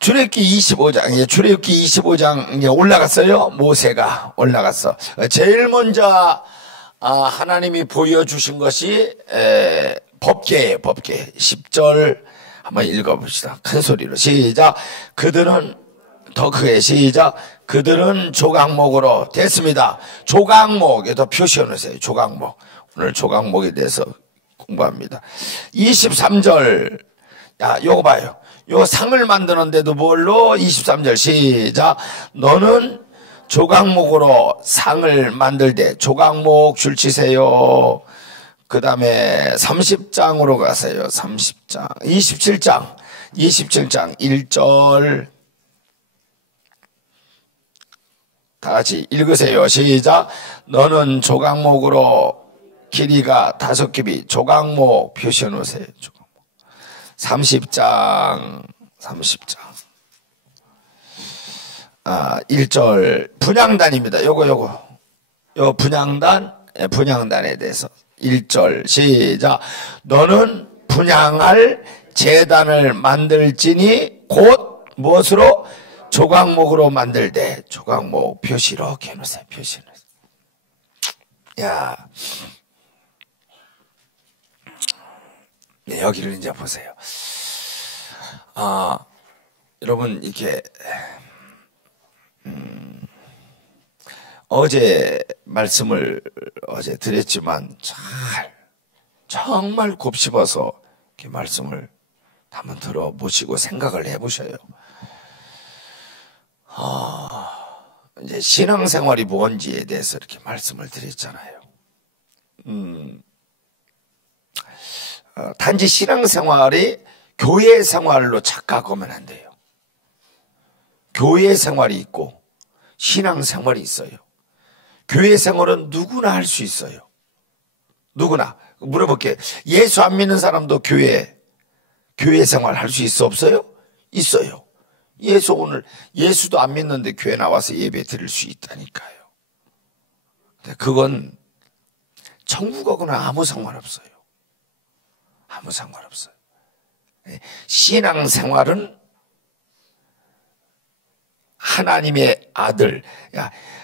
출애굽기 25장, 출애굽기 25장 올라갔어요. 모세가 올라갔어. 제일 먼저 하나님이 보여주신 것이 법궤예요. 법궤. 10절 한번 읽어봅시다. 큰 소리로 시작. 그들은 더 크게 시작. 그들은 조각목으로 됐습니다. 조각목에도 표시해 놓으세요. 조각목. 오늘 조각목에 대해서 공부합니다. 23절. 야, 요거 봐요. 요 상을 만드는데도 뭘로? 23절 시작. 너는 조각목으로 상을 만들되 조각목 줄치세요. 그 다음에 30장으로 가세요. 30장. 27장. 1절. 다 같이 읽으세요. 시작. 너는 조각목으로 길이가 5겹이 조각목 표시해 놓으세요. 30장. 1절. 분향단입니다. 요거. 요 분향단에 대해서. 1절. 시작. 너는 분향할 제단을 만들지니 곧 무엇으로? 조각목으로 만들되 조각목 표시 이렇게 해놓으세요. 표시는. 야, 여기를 이제 보세요. 여러분 이렇게 어제 말씀을 어제 드렸지만 정말 곱씹어서 이렇게 말씀을 한번 들어보시고 생각을 해보셔요. 이제 신앙생활이 뭔지에 대해서 이렇게 말씀을 드렸잖아요. 단지 신앙생활이 교회 생활로 착각하면 안 돼요. 교회 생활이 있고 신앙생활이 있어요. 교회 생활은 누구나 할 수 있어요. 누구나. 물어볼게요. 예수 안 믿는 사람도 교회 생활 할 수 있어 없어요? 있어요. 예수도 안 믿는데 교회 나와서 예배 드릴 수 있다니까요. 근데 그건 천국하고는 아무 상관없어요. 아무 상관없어요. 신앙생활은 하나님의 아들,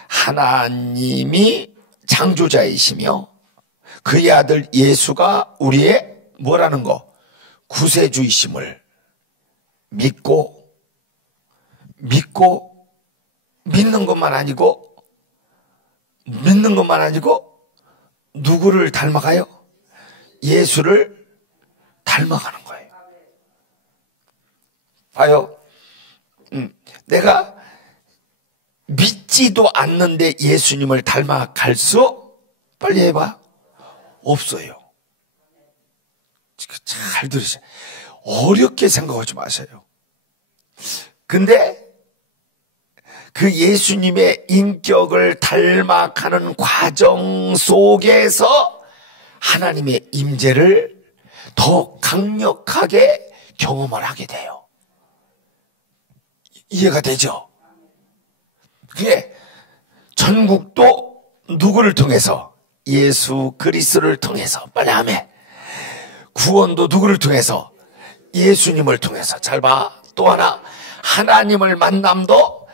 하나님이 창조자이시며 그의 아들 예수가 우리의 뭐라는 거? 구세주이심을 믿고 믿는 것만 아니고 누구를 닮아가요? 예수를 닮아가는 거예요. 봐요. 내가 믿지도 않는데 예수님을 닮아갈 수? 빨리 해봐. 없어요. 잘 들으세요. 어렵게 생각하지 마세요. 근데 그 예수님의 인격을 닮아가는 과정 속에서 하나님의 임재를 더 강력하게 경험을 하게 돼요. 이해가 되죠? 그게 천국도 누구를 통해서? 예수 그리스도를 통해서. 빨리 아멘. 구원도 누구를 통해서? 예수님을 통해서. 잘 봐. 또 하나, 하나님을 만남도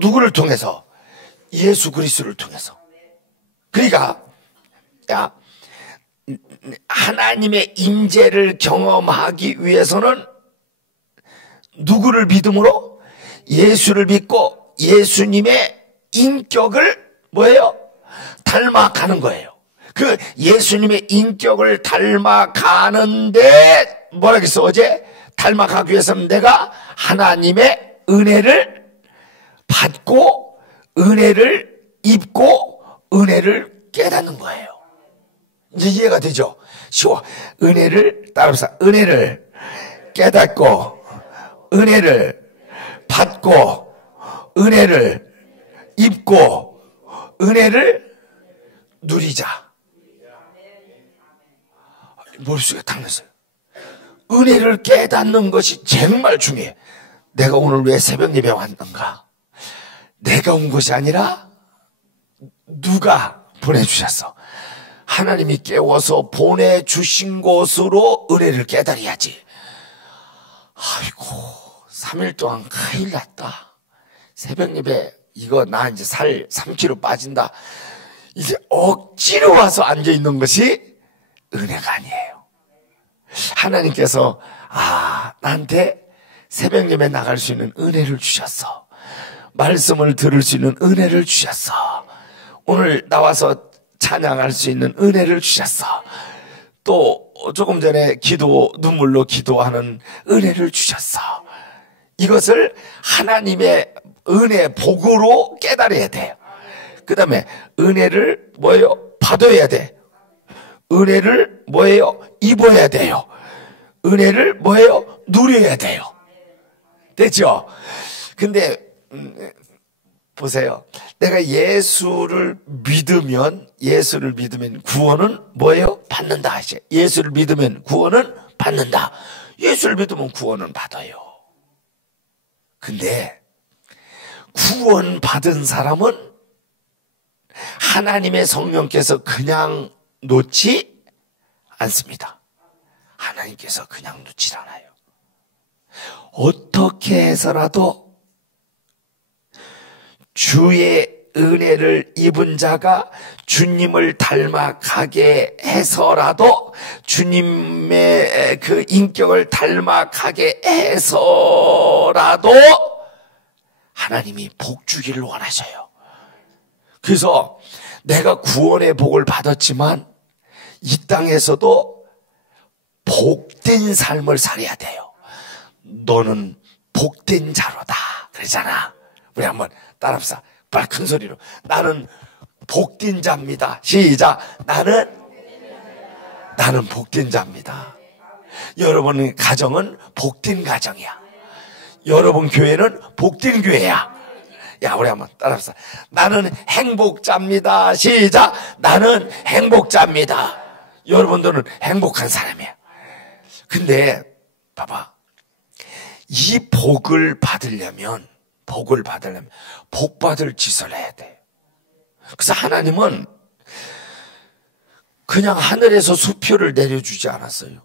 누구를 통해서? 예수 그리스도를 통해서. 그러니까 하나님의 임재를 경험하기 위해서는 누구를 믿음으로? 예수를 믿고 예수님의 인격을 뭐예요? 닮아가는 거예요. 그 예수님의 인격을 닮아가는데 뭐라 그랬어? 어제 닮아가기 위해서는 내가 하나님의 은혜를 받고 은혜를 입고 은혜를 깨닫는 거예요. 이제 이해가 되죠? 쉬워. 은혜를 따라서 은혜를 깨닫고 은혜를 받고 은혜를 입고 은혜를 누리자. 머릿속에 딱 났어요. 은혜를 깨닫는 것이 정말 중요해. 내가 오늘 왜 새벽 예배 왔는가? 내가 온 것이 아니라 누가 보내주셨어. 하나님이 깨워서 보내주신 것으로 은혜를 깨달아야지. 아이고 3일 동안 큰일 났다. 새벽 예배 이거 나 이제 살 3kg 빠진다. 이제 억지로 와서 앉아있는 것이 은혜가 아니에요. 하나님께서 나한테 새벽 예배 나갈 수 있는 은혜를 주셨어. 말씀을 들을 수 있는 은혜를 주셨어. 오늘 나와서 찬양할 수 있는 은혜를 주셨어. 또 조금 전에 눈물로 기도하는 은혜를 주셨어. 이것을 하나님의 은혜 복으로 깨달아야 돼요. 그 다음에 은혜를 뭐예요? 받아야 돼. 은혜를 뭐예요? 입어야 돼요. 은혜를 뭐예요? 누려야 돼요. 됐죠? 근데 보세요. 내가 예수를 믿으면 구원은 뭐예요? 받는다 하시. 예수를 믿으면 구원은 받는다. 예수를 믿으면 구원은 받아요. 근데 구원 받은 사람은 하나님의 성령께서 그냥 놓지 않습니다. 하나님께서 그냥 놓지 않아요. 어떻게 해서라도 주의 은혜를 입은 자가 주님을 닮아가게 해서라도, 주님의 그 인격을 닮아가게 해서라도 하나님이 복 주기를 원하셔요. 그래서 내가 구원의 복을 받았지만 이 땅에서도 복된 삶을 살아야 돼요. 너는 복된 자로다 그러잖아. 우리 한번 따라합시다. 빨리 큰 소리로. 나는 복된 자입니다. 시작. 나는 복된 자입니다. 여러분 가정은 복된 가정이야. 여러분 교회는 복된 교회야. 야, 우리 한번 따라합시다. 나는 행복자입니다. 시작. 나는 행복자입니다. 여러분들은 행복한 사람이야. 근데 봐봐, 이 복을 받으려면 복 받을 짓을 해야 돼. 그래서 하나님은 그냥 하늘에서 수표를 내려주지 않았어요.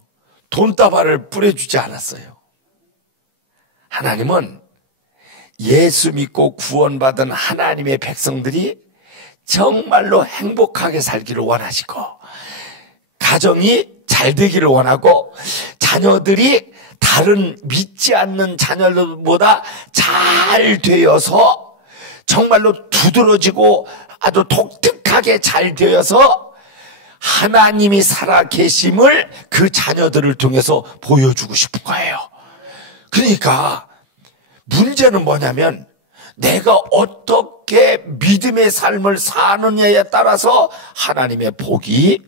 돈다발을 뿌려주지 않았어요. 하나님은 예수 믿고 구원받은 하나님의 백성들이 정말로 행복하게 살기를 원하시고, 가정이 잘 되기를 원하고, 자녀들이 다른 믿지 않는 자녀들보다 잘 되어서 정말로 두드러지고 아주 독특하게 잘 되어서 하나님이 살아계심을 그 자녀들을 통해서 보여주고 싶은 거예요. 그러니까 문제는 뭐냐면 내가 어떻게 믿음의 삶을 사느냐에 따라서 하나님의 복이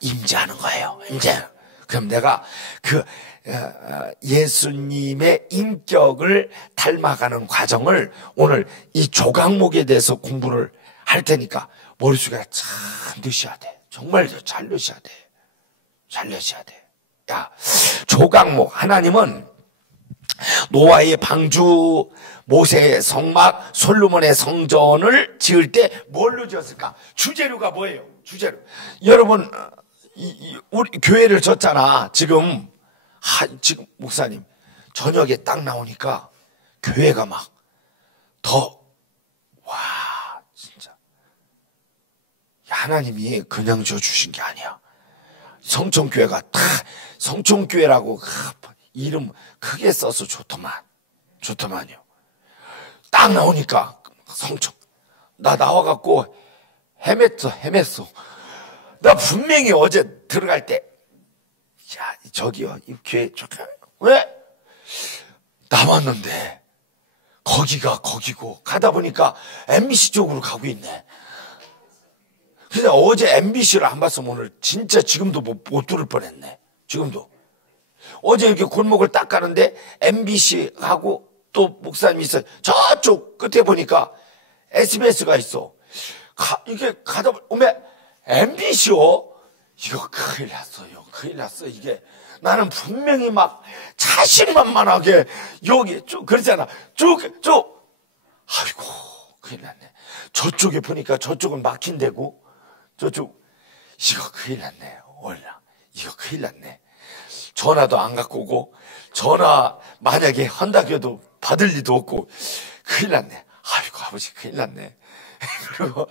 임재하는 거예요. 그럼 내가 그 예수님의 인격을 닮아가는 과정을 오늘 이 조각목에 대해서 공부를 할 테니까 머릿속에 참 넣으셔야 돼. 정말 잘 넣으셔야 돼. 잘 넣으셔야 돼. 야, 조각목. 하나님은 노아의 방주, 모세의 성막, 솔로몬의 성전을 지을 때 뭘로 지었을까? 주재료가 뭐예요? 주재료. 여러분, 우리 교회를 졌잖아. 지금 목사님 저녁에 딱 나오니까 교회가 막 와, 진짜 하나님이 그냥 줘 주신 게 아니야. 성촌교회가 성촌교회라고 이름 크게 써서 좋더만요. 딱 나오니까 성촌. 나 나와갖고 헤맸어. 나 분명히 어제 들어갈 때, 야, 저기요, 이 교회, 왜? 나왔는데, 거기가 거기고, 가다 보니까 MBC 쪽으로 가고 있네. 근데 어제 MBC를 안 봤으면 오늘 진짜 지금도 못 들을 뻔했네. 지금도. 어제 이렇게 골목을 딱 가는데, MBC하고 또 목사님이 있어요. 저쪽 끝에 보니까 SBS가 있어. 이게 가다 보면, MBC요? 이거 큰일 났어. 이게 나는 분명히 막 자신만만하게 여기 쭉 그러잖아. 쭉 아이고 큰일 났네. 저쪽에 보니까 저쪽은 막힌 데고 저쪽 이거 큰일 났네. 올라 이거 큰일 났네. 전화도 안 갖고 오고, 전화 만약에 한다고 해도 받을 리도 없고, 큰일 났네. 아이고, 아버지, 큰일 났네. 그리고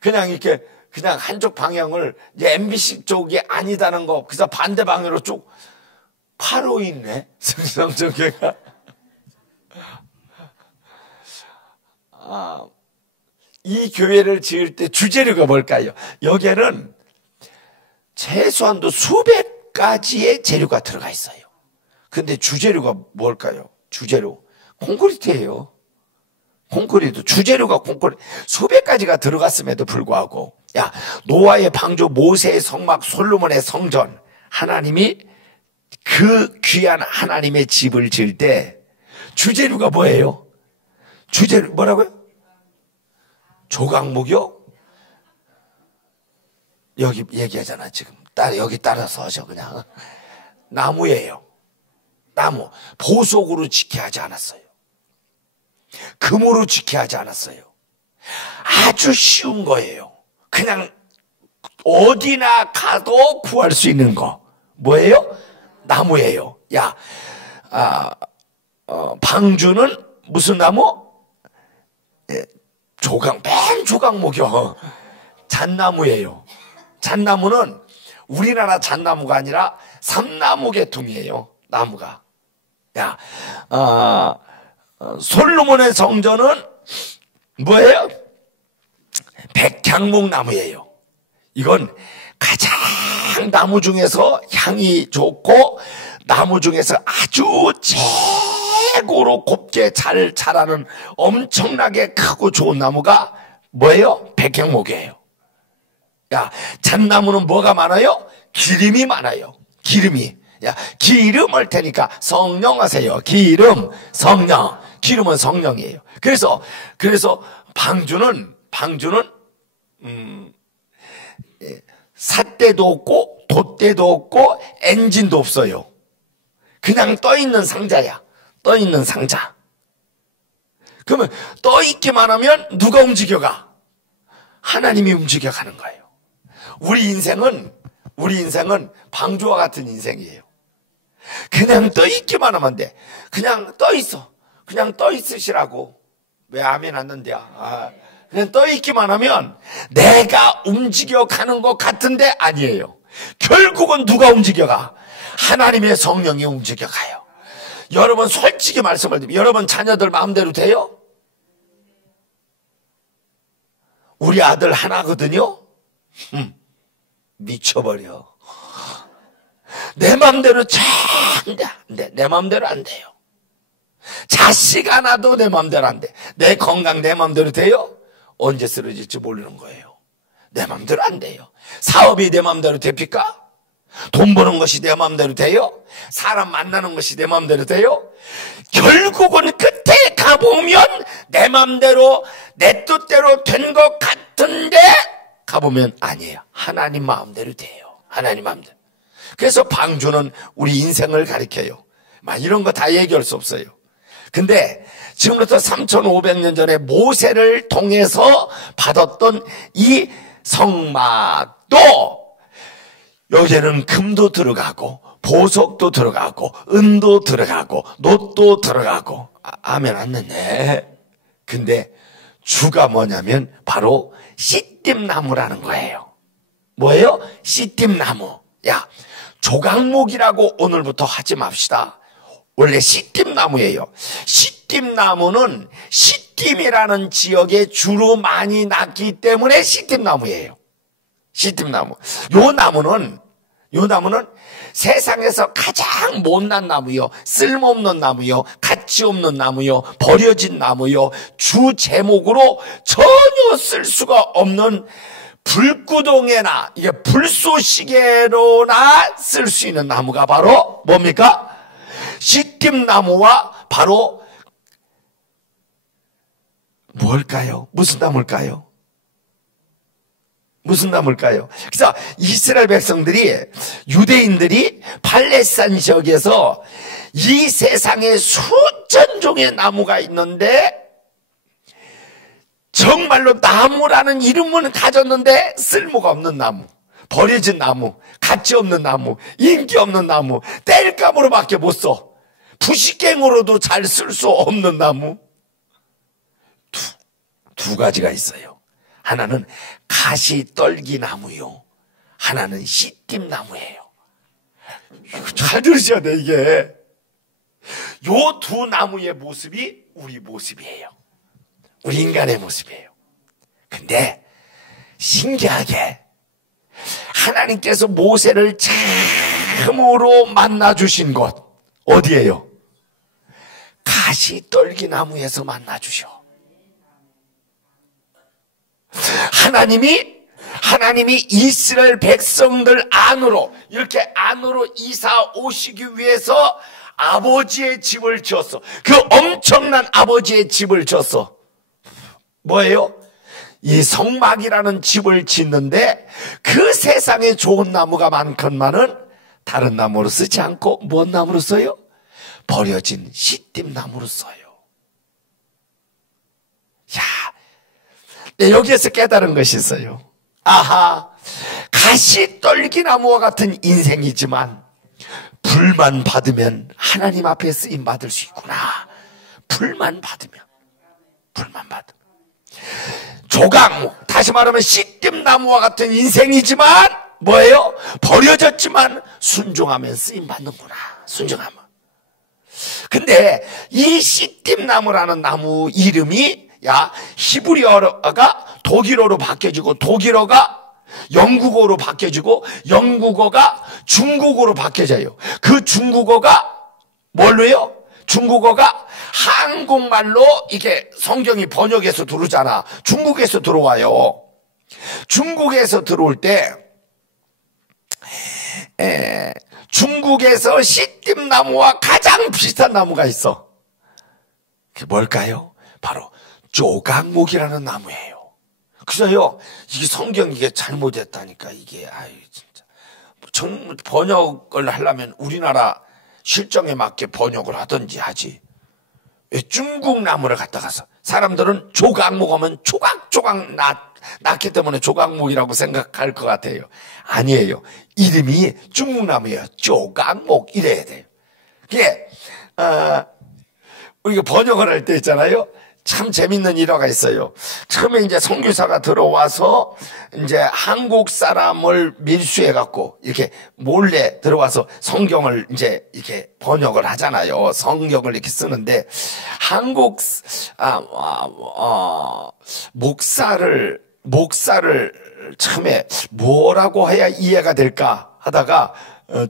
그냥 이렇게, 그냥 한쪽 방향을, 이제 MBC 쪽이 아니다는 거, 그래서 반대 방향으로 쭉 파로 있네. 성정교회가. 이 교회를 지을 때 주재료가 뭘까요? 여기에는 최소한도 수백 가지의 재료가 들어가 있어요. 근데 주재료가 뭘까요? 주재료. 콘크리트예요. 콘크리트. 주재료가 콘크리트. 수백 가지가 들어갔음에도 불구하고, 야, 노아의 방주, 모세의 성막, 솔로몬의 성전, 하나님이 그 귀한 하나님의 집을 지을 때 주재료가 뭐예요? 주재료 뭐라고요? 조각목이요? 여기 얘기하잖아 지금. 여기 따라서 하셔 그냥. 나무예요. 나무. 보석으로 지켜야 하지 않았어요. 금으로 지켜야 하지 않았어요. 아주 쉬운 거예요. 그냥 어디나 가도 구할 수 있는 거. 뭐예요? 나무예요. 야, 방주는 무슨 나무? 맨 조각목이요. 잣나무예요. 잣나무는 우리나라 잣나무가 아니라 삼나무 계통이에요. 나무가. 야, 솔로몬의 성전은 뭐예요? 백향목 나무예요. 이건 가장 나무 중에서 향이 좋고 나무 중에서 아주 최고로 곱게 잘 자라는 엄청나게 크고 좋은 나무가 뭐예요? 백향목이에요. 야, 잣나무는 뭐가 많아요? 기름이 많아요. 기름이. 야, 기름을 테니까 성령하세요. 기름, 성령. 기름은 성령이에요. 그래서 방주는 삿대도 없고 돛대도 없고 엔진도 없어요. 그냥 떠있는 상자야. 떠있는 상자. 그러면 떠있기만 하면 누가 움직여가? 하나님이 움직여가는 거예요. 우리 인생은 방주와 같은 인생이에요. 그냥 떠있기만 하면 돼. 그냥 떠있어. 그냥 떠있으시라고. 왜 아멘 안 는데요? 그냥 떠있기만 하면 내가 움직여가는 것 같은데 아니에요. 결국은 누가 움직여가? 하나님의 성령이 움직여가요. 여러분 솔직히 말씀을 드리면 여러분 자녀들 마음대로 돼요? 우리 아들 하나거든요. 미쳐버려. 내 마음대로 내 마음대로 안 돼요. 자식 하나도 내 마음대로 안 돼. 내 건강 내 마음대로 돼요? 언제 쓰러질지 모르는 거예요. 내 마음대로 안 돼요. 사업이 내 마음대로 됩니까? 돈 버는 것이 내 마음대로 돼요? 사람 만나는 것이 내 마음대로 돼요? 결국은 끝에 가보면 내 마음대로 내 뜻대로 된 것 같은데 가보면 아니에요. 하나님 마음대로 돼요. 하나님 마음대로. 그래서 방주는 우리 인생을 가리켜요. 막 이런 거 다 얘기할 수 없어요. 근데 지금부터 3500년 전에 모세를 통해서 받았던 이 성막도 여기에는 금도 들어가고 보석도 들어가고 은도 들어가고 놋도 들어가고 아멘 안 듣네. 근데 주가 뭐냐면 바로 시띠나무라는 거예요. 뭐예요? 시띠나무. 야, 조각목이라고 오늘부터 하지 맙시다. 원래 시띠나무예요. 시띠나무는 시띠이라는 지역에 주로 많이 났기 때문에 시띠나무예요. 시띠나무. 요 나무는 세상에서 가장 못난 나무요, 쓸모없는 나무요, 가치 없는 나무요, 버려진 나무요, 주 제목으로 전혀 쓸 수가 없는 불구동에나 이게 불쏘시개로나 쓸 수 있는 나무가 바로 뭡니까? 시띠나무와 바로 뭘까요? 무슨 나무일까요? 무슨 나무일까요? 그래서 이스라엘 백성들이, 유대인들이 팔레스타인 지역에서 이 세상에 수천 종의 나무가 있는데 정말로 나무라는 이름은 가졌는데 쓸모가 없는 나무, 버려진 나무, 가치 없는 나무, 인기 없는 나무, 땔감으로밖에 못 써. 부식갱으로도 잘 쓸 수 없는 나무. 두 가지가 있어요. 하나는 가시떨기나무요. 하나는 씨띠나무예요. 잘 들으셔야 돼, 이게. 요 두 나무의 모습이 우리 모습이에요. 우리 인간의 모습이에요. 근데 신기하게 하나님께서 모세를 처음으로 만나주신 곳 어디예요? 가시떨기나무에서 만나주셔. 하나님이 이스라엘 백성들 안으로 이렇게 안으로 이사 오시기 위해서 아버지의 집을 지었어. 그 엄청난 아버지의 집을 지었어. 뭐예요? 이 성막이라는 집을 짓는데 그 세상에 좋은 나무가 많건만은 다른 나무로 쓰지 않고 뭔 나무로 써요? 버려진 씨띠나무로 써요. 야, 네, 여기에서 깨달은 것이 있어요. 아하, 가시떨기나무와 같은 인생이지만 불만 받으면 하나님 앞에 쓰임 받을 수 있구나. 불만 받으면. 조각목, 다시 말하면 씨띠나무와 같은 인생이지만 뭐예요? 버려졌지만 순종하면 쓰임 받는구나. 순종하면. 근데 이 씨띠나무라는 나무 이름이 히브리어가 독일어로 바뀌어지고 독일어가 영국어로 바뀌어지고 영국어가 중국어로 바뀌어져요. 그 중국어가 뭘로요? 중국어가 한국말로 이게 성경이 번역해서 들어오잖아. 중국에서 들어와요. 중국에서 들어올 때 중국에서 씨띠나무와 가장 비슷한 나무가 있어. 그게 뭘까요? 바로 조각목이라는 나무예요. 그래서요, 이게 성경 이게 잘못했다니까, 이게, 아유, 진짜. 번역을 하려면 우리나라 실정에 맞게 번역을 하든지 하지. 왜 중국 나무를 갖다가서 사람들은 조각목 하면 조각조각 낳기 때문에 조각목이라고 생각할 것 같아요. 아니에요. 이름이 중국 나무예요. 조각목 이래야 돼요. 그게, 우리가 번역을 할 때 있잖아요. 참 재밌는 일화가 있어요. 처음에 이제 선교사가 들어와서 이제 한국 사람을 밀수해갖고 이렇게 몰래 들어와서 성경을 이제 이렇게 번역을 하잖아요. 성경을 이렇게 쓰는데 목사를 처음에 뭐라고 해야 이해가 될까 하다가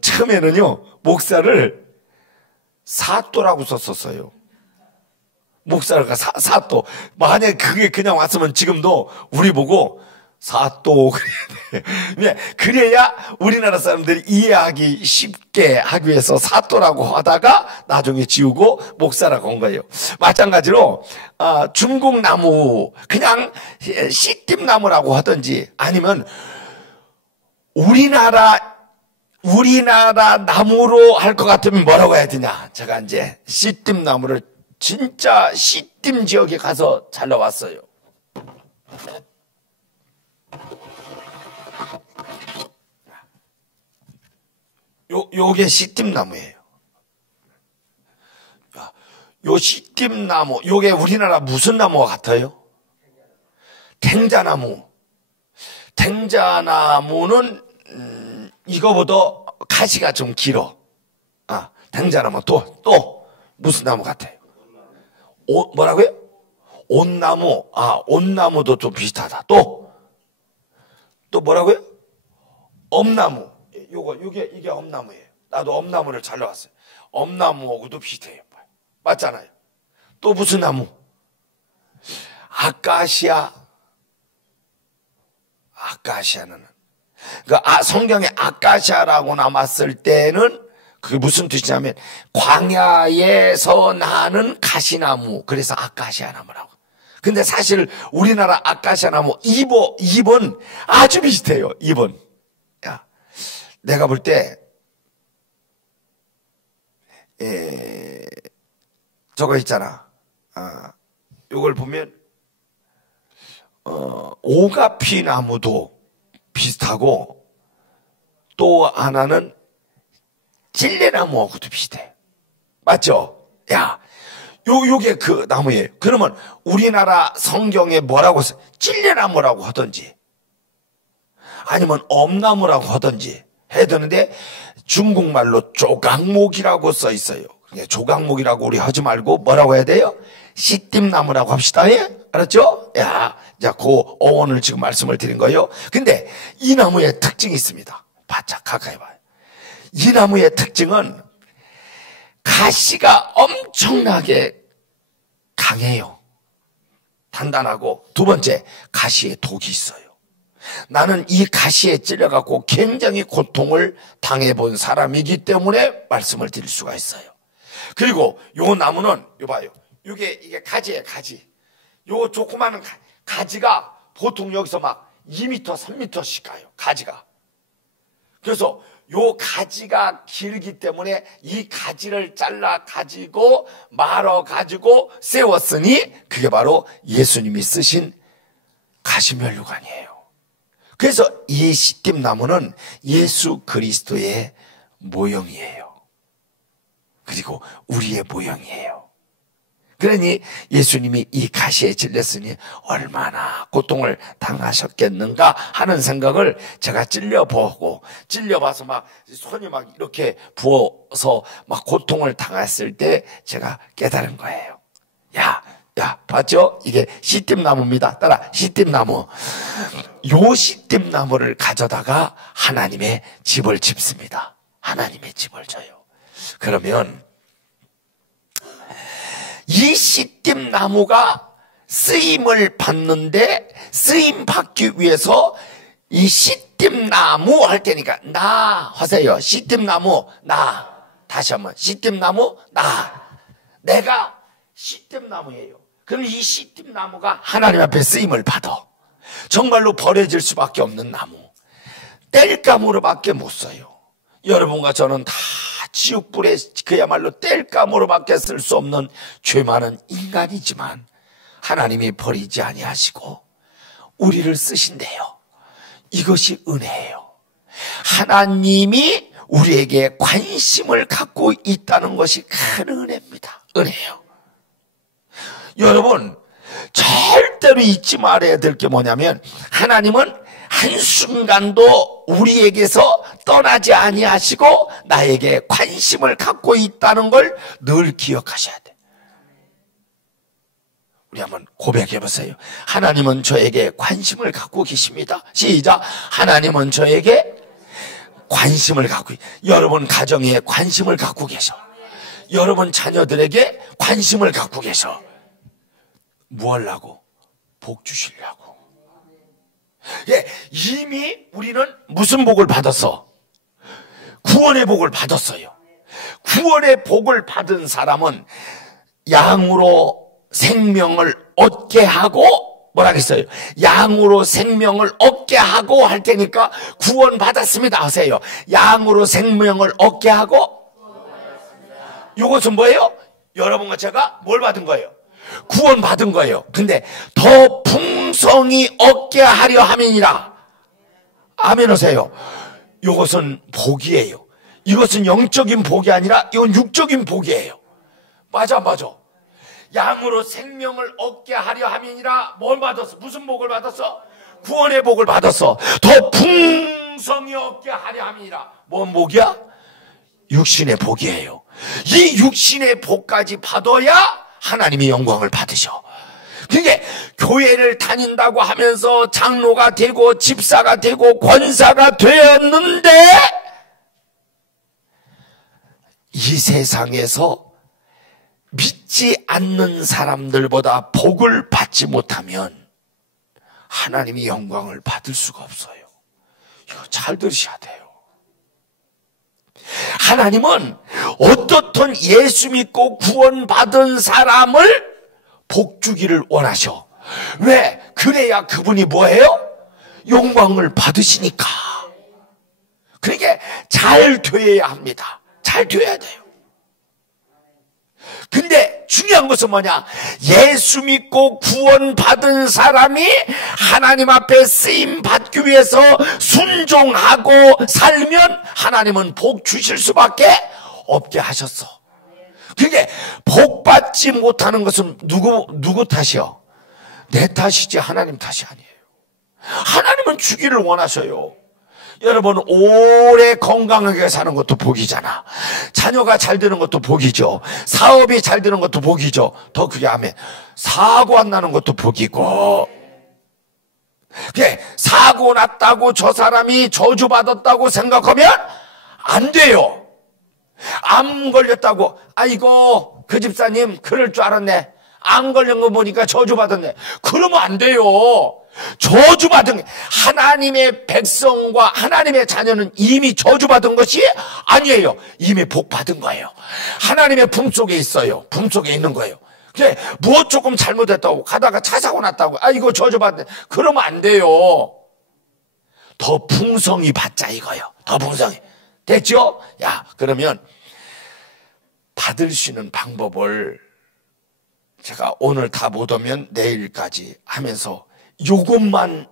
처음에는요 목사를 사또라고 썼었어요. 목사가 사또. 만약에 그게 그냥 왔으면 지금도 우리 보고 사또 그래야 돼. 그래야 우리나라 사람들이 이해하기 쉽게 하기 위해서 사또라고 하다가 나중에 지우고 목사라고 한 거예요. 마찬가지로 중국 나무 그냥 씨띠나무라고 하든지 아니면 우리나라 나무로 할 것 같으면 뭐라고 해야 되냐. 제가 이제 씨띠나무를 진짜 씨띠 지역에 가서 잘 나왔어요. 요게 씨띠나무예요. 요 씨띠나무, 요게 우리나라 무슨 나무와 같아요? 탱자나무. 탱자나무는 이거보다 가시가 좀 길어. 탱자나무 또 무슨 나무 같아요? 뭐라고요? 온나무. 온나무도 좀 비슷하다. 또 뭐라고요? 엄나무. 이게 엄나무예요. 나도 엄나무를 잘 나왔어요. 엄나무하고도 비슷해요. 맞잖아요. 또 무슨 나무? 아카시아는 성경에 아카시아라고 남았을 때는 그게 무슨 뜻이냐면 광야에서 나는 가시나무. 그래서 아카시아 나무라고. 근데 사실 우리나라 아카시아 나무 2번 아주 비슷해요. 2번. 야, 내가 볼 때 저거 있잖아. 요걸 보면 오가피 나무도 비슷하고 또 하나는 찔레나무하고도 비슷해. 맞죠? 야, 요게 그 나무예요. 그러면 우리나라 성경에 뭐라고 써? 찔레나무라고 하든지 아니면 엄나무라고 하든지 해야 되는데 중국말로 조각목이라고 써 있어요. 조각목이라고 우리 하지 말고 뭐라고 해야 돼요? 씨띠나무라고 합시다. 예? 알았죠? 야, 자, 그 어원을 지금 말씀을 드린 거예요. 근데 이 나무의 특징이 있습니다. 바짝 가까이 봐요. 이 나무의 특징은 가시가 엄청나게 강해요. 단단하고, 두 번째, 가시에 독이 있어요. 나는 이 가시에 찔려갖고 굉장히 고통을 당해본 사람이기 때문에 말씀을 드릴 수가 있어요. 그리고 요 나무는, 요 봐요. 이게 가지예요, 가지. 요 조그마한 가지가 보통 여기서 막 2m, 3m씩 가요, 가지가. 그래서 요 가지가 길기 때문에 이 가지를 잘라 가지고 말아 가지고 세웠으니 그게 바로 예수님이 쓰신 가시면류관이에요. 그래서 이 씨띠나무는 예수 그리스도의 모형이에요. 그리고 우리의 모형이에요. 그러니 예수님이 이 가시에 찔렸으니 얼마나 고통을 당하셨겠는가 하는 생각을 제가 찔려봐서 막 손이 막 이렇게 부어서 막 고통을 당했을 때 제가 깨달은 거예요. 야, 봤죠? 이게 씨띠나무입니다. 따라, 씨띠나무. 요 씨띠나무를 가져다가 하나님의 집을 짓습니다. 하나님의 집을 져요. 그러면 이 씨띠나무가 쓰임을 받는데 쓰임 받기 위해서 이 씨띠나무 할 테니까 나 하세요. 씨띠나무 나. 다시 한번 씨띠나무 나. 내가 씨띠나무예요. 그럼 이 씨띠나무가 하나님 앞에 쓰임을 받아. 정말로 버려질 수밖에 없는 나무. 땔감으로밖에 못 써요. 여러분과 저는 다 지옥불에 그야말로 땔감으로밖에 쓸 수 없는 죄 많은 인간이지만 하나님이 버리지 아니하시고 우리를 쓰신대요. 이것이 은혜예요. 하나님이 우리에게 관심을 갖고 있다는 것이 큰 은혜입니다. 은혜예요. 여러분, 절대로 잊지 말아야 될 게 뭐냐면 하나님은 한순간도 우리에게서 떠나지 아니하시고 나에게 관심을 갖고 있다는 걸 늘 기억하셔야 돼. 우리 한번 고백해 보세요. 하나님은 저에게 관심을 갖고 계십니다. 시작. 하나님은 저에게 관심을 갖고, 여러분 가정에 관심을 갖고 계셔. 여러분 자녀들에게 관심을 갖고 계셔. 뭐 하려고? 복 주시려고. 예, 이미 우리는 무슨 복을 받았어? 구원의 복을 받았어요. 구원의 복을 받은 사람은 양으로 생명을 얻게 하고, 뭐라 그랬어요? 양으로 생명을 얻게 하고 할 테니까 구원 받았습니다 하세요. 양으로 생명을 얻게 하고. 이것은 뭐예요? 여러분과 제가 뭘 받은 거예요? 구원 받은 거예요. 근데 더 풍성히 얻게 하려 함이니라. 아멘 하세요. 이것은 복이에요. 이것은 영적인 복이 아니라 이건 육적인 복이에요. 맞아. 양으로 생명을 얻게 하려 함이니라. 뭘 받았어? 무슨 복을 받았어? 구원의 복을 받았어. 더 풍성히 얻게 하려 함이니라. 뭔 복이야? 육신의 복이에요. 이 육신의 복까지 받아야 하나님이 영광을 받으셔. 그게 교회를 다닌다고 하면서 장로가 되고 집사가 되고 권사가 되었는데 이 세상에서 믿지 않는 사람들보다 복을 받지 못하면 하나님이 영광을 받을 수가 없어요. 이거 잘 들으셔야 돼요. 하나님은 어떻든 예수 믿고 구원받은 사람을 복 주기를 원하셔. 왜? 그래야 그분이 뭐예요? 영광을 받으시니까. 그러니까 잘 되어야 합니다. 잘 되어야 돼요. 근데 중요한 것은 뭐냐? 예수 믿고 구원받은 사람이 하나님 앞에 쓰임 받기 위해서 순종하고 살면 하나님은 복 주실 수밖에 없게 하셨어. 그게 복 받지 못하는 것은 누구 탓이요? 내 탓이지 하나님 탓이 아니에요. 하나님은 주기를 원하셔요. 여러분, 오래 건강하게 사는 것도 복이잖아. 자녀가 잘 되는 것도 복이죠. 사업이 잘 되는 것도 복이죠. 더 크게 하면 사고 안 나는 것도 복이고. 사고 났다고 저 사람이 저주받았다고 생각하면 안 돼요. 암 걸렸다고, 아이고 그 집사님 그럴 줄 알았네, 암 걸린 거 보니까 저주받았네, 그러면 안 돼요. 저주받은, 하나님의 백성과 하나님의 자녀는 이미 저주받은 것이 아니에요. 이미 복받은 거예요. 하나님의 품속에 있어요. 품속에 있는 거예요. 무엇 조금 잘못했다고 가다가 차 사고 났다고 아이고 저주받네, 그러면 안 돼요. 더 풍성히 받자 이거예요. 더 풍성히. 됐죠? 야, 그러면 받을 수 있는 방법을 제가 오늘 다 못 오면 내일까지 하면서 이것만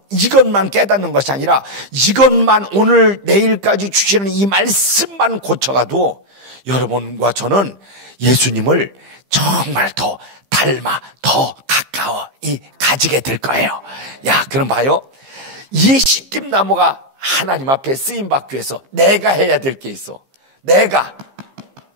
깨닫는 것이 아니라 이것만 오늘 내일까지 주시는 이 말씀만 고쳐가도 여러분과 저는 예수님을 정말 더 닮아 더 가까워 가지게 될 거예요. 야, 그럼 봐요. 이 시딤나무가 하나님 앞에 쓰임받기 위해서 내가 해야 될 게 있어.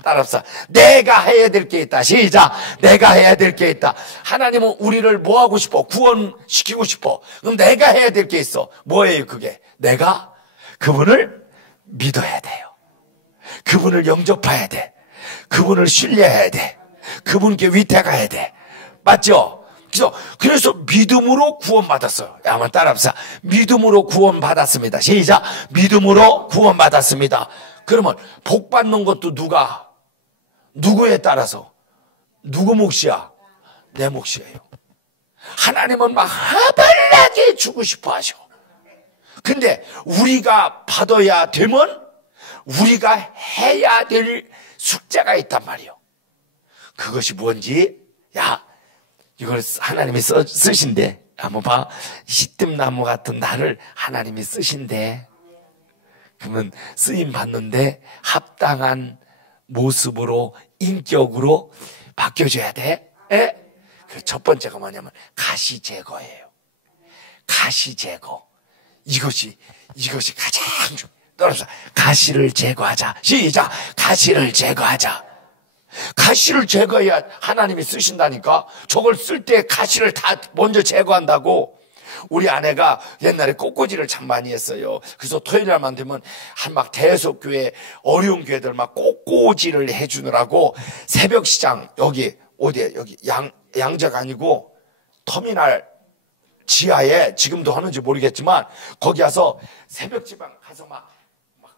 따라합시다. 내가 해야 될 게 있다. 시작. 내가 해야 될 게 있다. 하나님은 우리를 뭐 하고 싶어? 구원시키고 싶어. 그럼 내가 해야 될 게 있어. 뭐예요 그게? 내가 그분을 믿어야 돼요. 그분을 영접해야 돼. 그분을 신뢰해야 돼. 그분께 위태가야 돼. 맞죠? 그래서 믿음으로 구원받았어요. 한번 따라합시다. 믿음으로 구원받았습니다. 시작. 믿음으로 구원받았습니다. 그러면 복 받는 것도 누구에 따라서? 누구 몫이야? 내 몫이에요. 하나님은 막 하발나게 주고 싶어 하셔. 근데 우리가 받아야 되면 우리가 해야 될 숙제가 있단 말이에요. 그것이 뭔지, 야, 이걸 하나님이 쓰신대. 한번 봐. 시뜸나무 같은 나를 하나님이 쓰신대. 그러면 쓰임 받는데 합당한 모습으로, 인격으로 바뀌어줘야 돼. 그 첫 번째가 뭐냐면 가시 제거예요. 가시 제거. 이것이 가장 중요해요. 가시를 제거하자. 시작. 가시를 제거하자. 가시를 제거해야 하나님이 쓰신다니까. 저걸 쓸 때 가시를 다 먼저 제거한다고. 우리 아내가 옛날에 꽃꽂이를 참 많이 했어요. 그래서 토요일날만 되면 막 대속교회 어려운 교회들 막 꽃꽂이를 해주느라고 새벽시장, 여기 어디에, 여기 양재가 아니고 터미널 지하에 지금도 하는지 모르겠지만 거기 가서 새벽지방 가서 막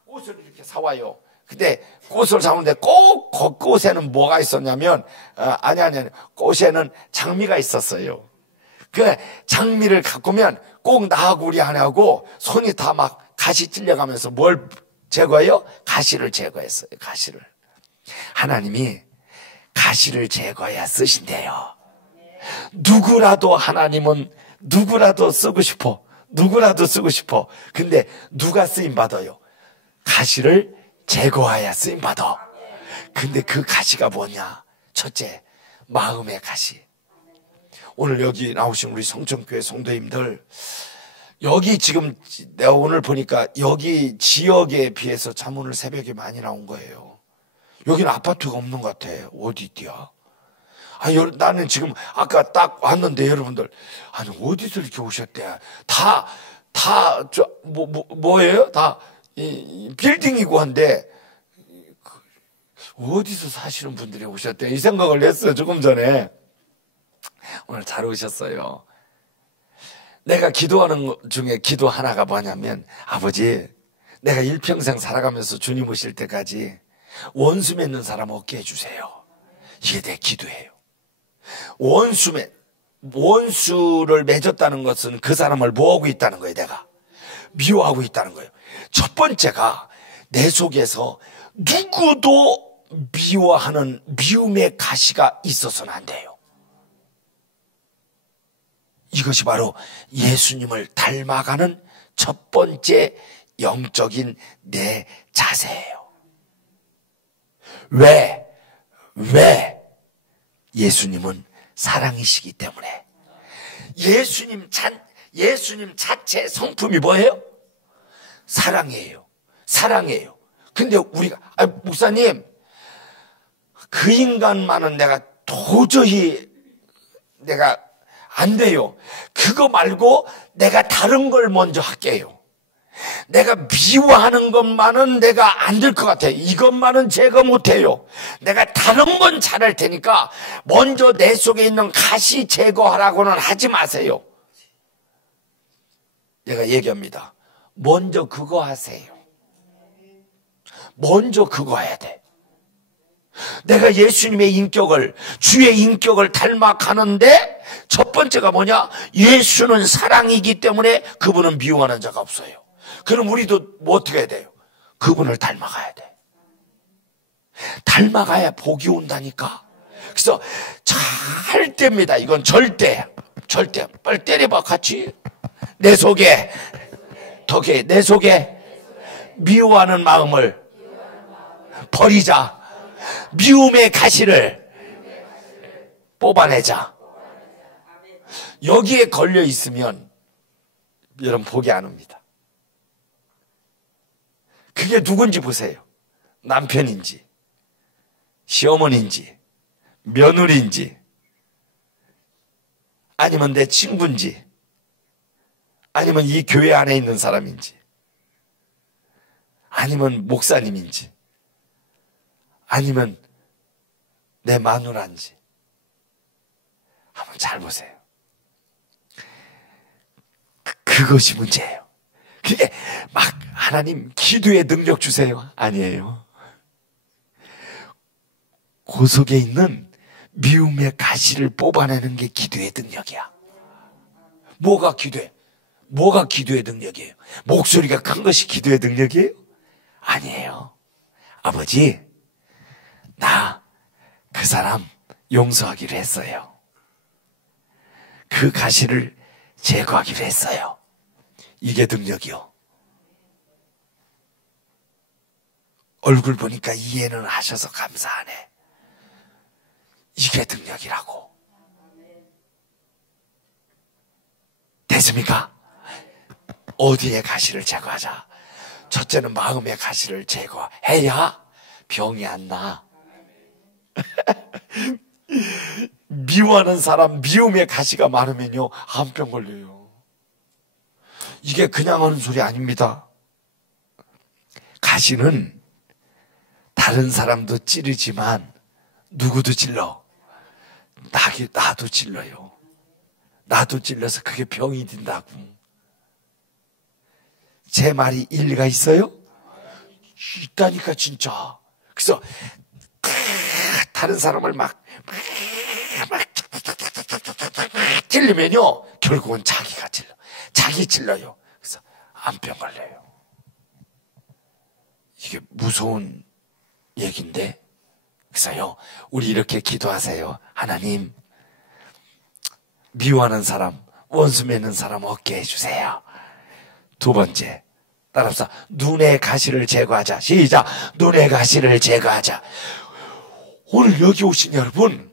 꽃을 이렇게 사와요. 근데 꽃을 사오는데 꼭 그 꽃에는 뭐가 있었냐면 아니 꽃에는 장미가 있었어요. 그 장미를 갖고 오면 꼭 나하고 우리 아내하고 손이 다 막 가시 찔려가면서 뭘 제거해요? 가시를 제거했어요. 가시를. 하나님이 가시를 제거해야 쓰신대요. 누구라도 하나님은 누구라도 쓰고 싶어. 누구라도 쓰고 싶어. 근데 누가 쓰임 받아요? 가시를 제거해야 쓰임 받아. 근데 그 가시가 뭐냐? 첫째, 마음의 가시. 오늘 여기 나오신 우리 성천교회 성도님들, 여기 지금 내가 오늘 보니까 여기 지역에 비해서 잠오늘 새벽에 많이 나온 거예요. 여기는 아파트가 없는 것 같아. 어디 있디야? 나는 지금 아까 딱 왔는데 여러분들, 아니 어디서 이렇게 오셨대? 뭐예요? 다 빌딩이고 한데 어디서 사시는 분들이 오셨대? 이 생각을 했어요. 조금 전에. 오늘 잘 오셨어요. 내가 기도하는 것 중에 기도 하나가 뭐냐면, 아버지, 내가 일평생 살아가면서 주님 오실 때까지 원수 맺는 사람 없게 해주세요. 이게 내 기도예요. 원수를 맺었다는 것은 그 사람을 뭐하고 있다는 거예요. 내가 미워하고 있다는 거예요. 첫 번째가 내 속에서 누구도 미워하는 미움의 가시가 있어서는 안 돼요. 이것이 바로 예수님을 닮아가는 첫 번째 영적인 내 자세예요. 왜? 예수님은 사랑이시기 때문에. 예수님 자체 성품이 뭐예요? 사랑이에요. 사랑이에요. 근데 우리가, 목사님, 그 인간만은 내가 도저히 안 돼요. 그거 말고 내가 다른 걸 먼저 할게요. 내가 미워하는 것만은 내가 안 될 것 같아요. 이것만은 제거 못해요. 내가 다른 건 잘할 테니까 먼저 내 속에 있는 가시 제거하라고는 하지 마세요. 내가 얘기합니다. 먼저 그거 하세요. 먼저 그거 해야 돼. 내가 예수님의 인격을, 주의 인격을 닮아가는데 첫 번째가 뭐냐? 예수는 사랑이기 때문에 그분은 미워하는 자가 없어요. 그럼 우리도 뭐 어떻게 해야 돼요? 그분을 닮아가야 돼. 닮아가야 복이 온다니까. 그래서 잘 됩니다. 이건 절대 빨리 때려봐 같이. 내 속에 미워하는 마음을 버리자. 미움의 가시를 뽑아내자. 여기에 걸려 있으면 여러분 복이 안 옵니다. 그게 누군지 보세요. 남편인지, 시어머니인지, 며느리인지, 아니면 내 친구인지, 아니면 이 교회 안에 있는 사람인지, 아니면 목사님인지, 아니면 내 마누라인지 한번 잘 보세요. 그것이 문제예요. 그게 막 하나님 기도의 능력 주세요. 아니에요. 그 속에 있는 미움의 가시를 뽑아내는 게 기도의 능력이야. 뭐가 기도의 능력이에요? 목소리가 큰 것이 기도의 능력이에요? 아니에요. 아버지, 나 그 사람 용서하기로 했어요. 그 가시를 제거하기로 했어요. 이게 능력이요. 얼굴 보니까 이해는 하셔서 감사하네. 이게 능력이라고. 됐습니까? 어디에 가시를 제거하자? 첫째는 마음의 가시를 제거해야 병이 안 나. 미워하는 사람 미움의 가시가 많으면요 암병 걸려요. 이게 그냥 하는 소리 아닙니다. 가시는 다른 사람도 찌르지만 누구도 찔러. 나도 찔러요. 나도 찔러서 그게 병이 된다고. 제 말이 일리가 있어요? 있다니까 진짜. 그래서 다른 사람을 막 찔리면요 결국은 자기가 자기 찔러요. 그래서 암병 걸려요. 이게 무서운 얘기인데, 그래서요 우리 이렇게 기도하세요. 하나님, 미워하는 사람, 원수 맺는 사람 없게 해주세요. 두 번째, 따라합시다. 눈의 가시를 제거하자. 시작. 눈의 가시를 제거하자. 오늘 여기 오신 여러분,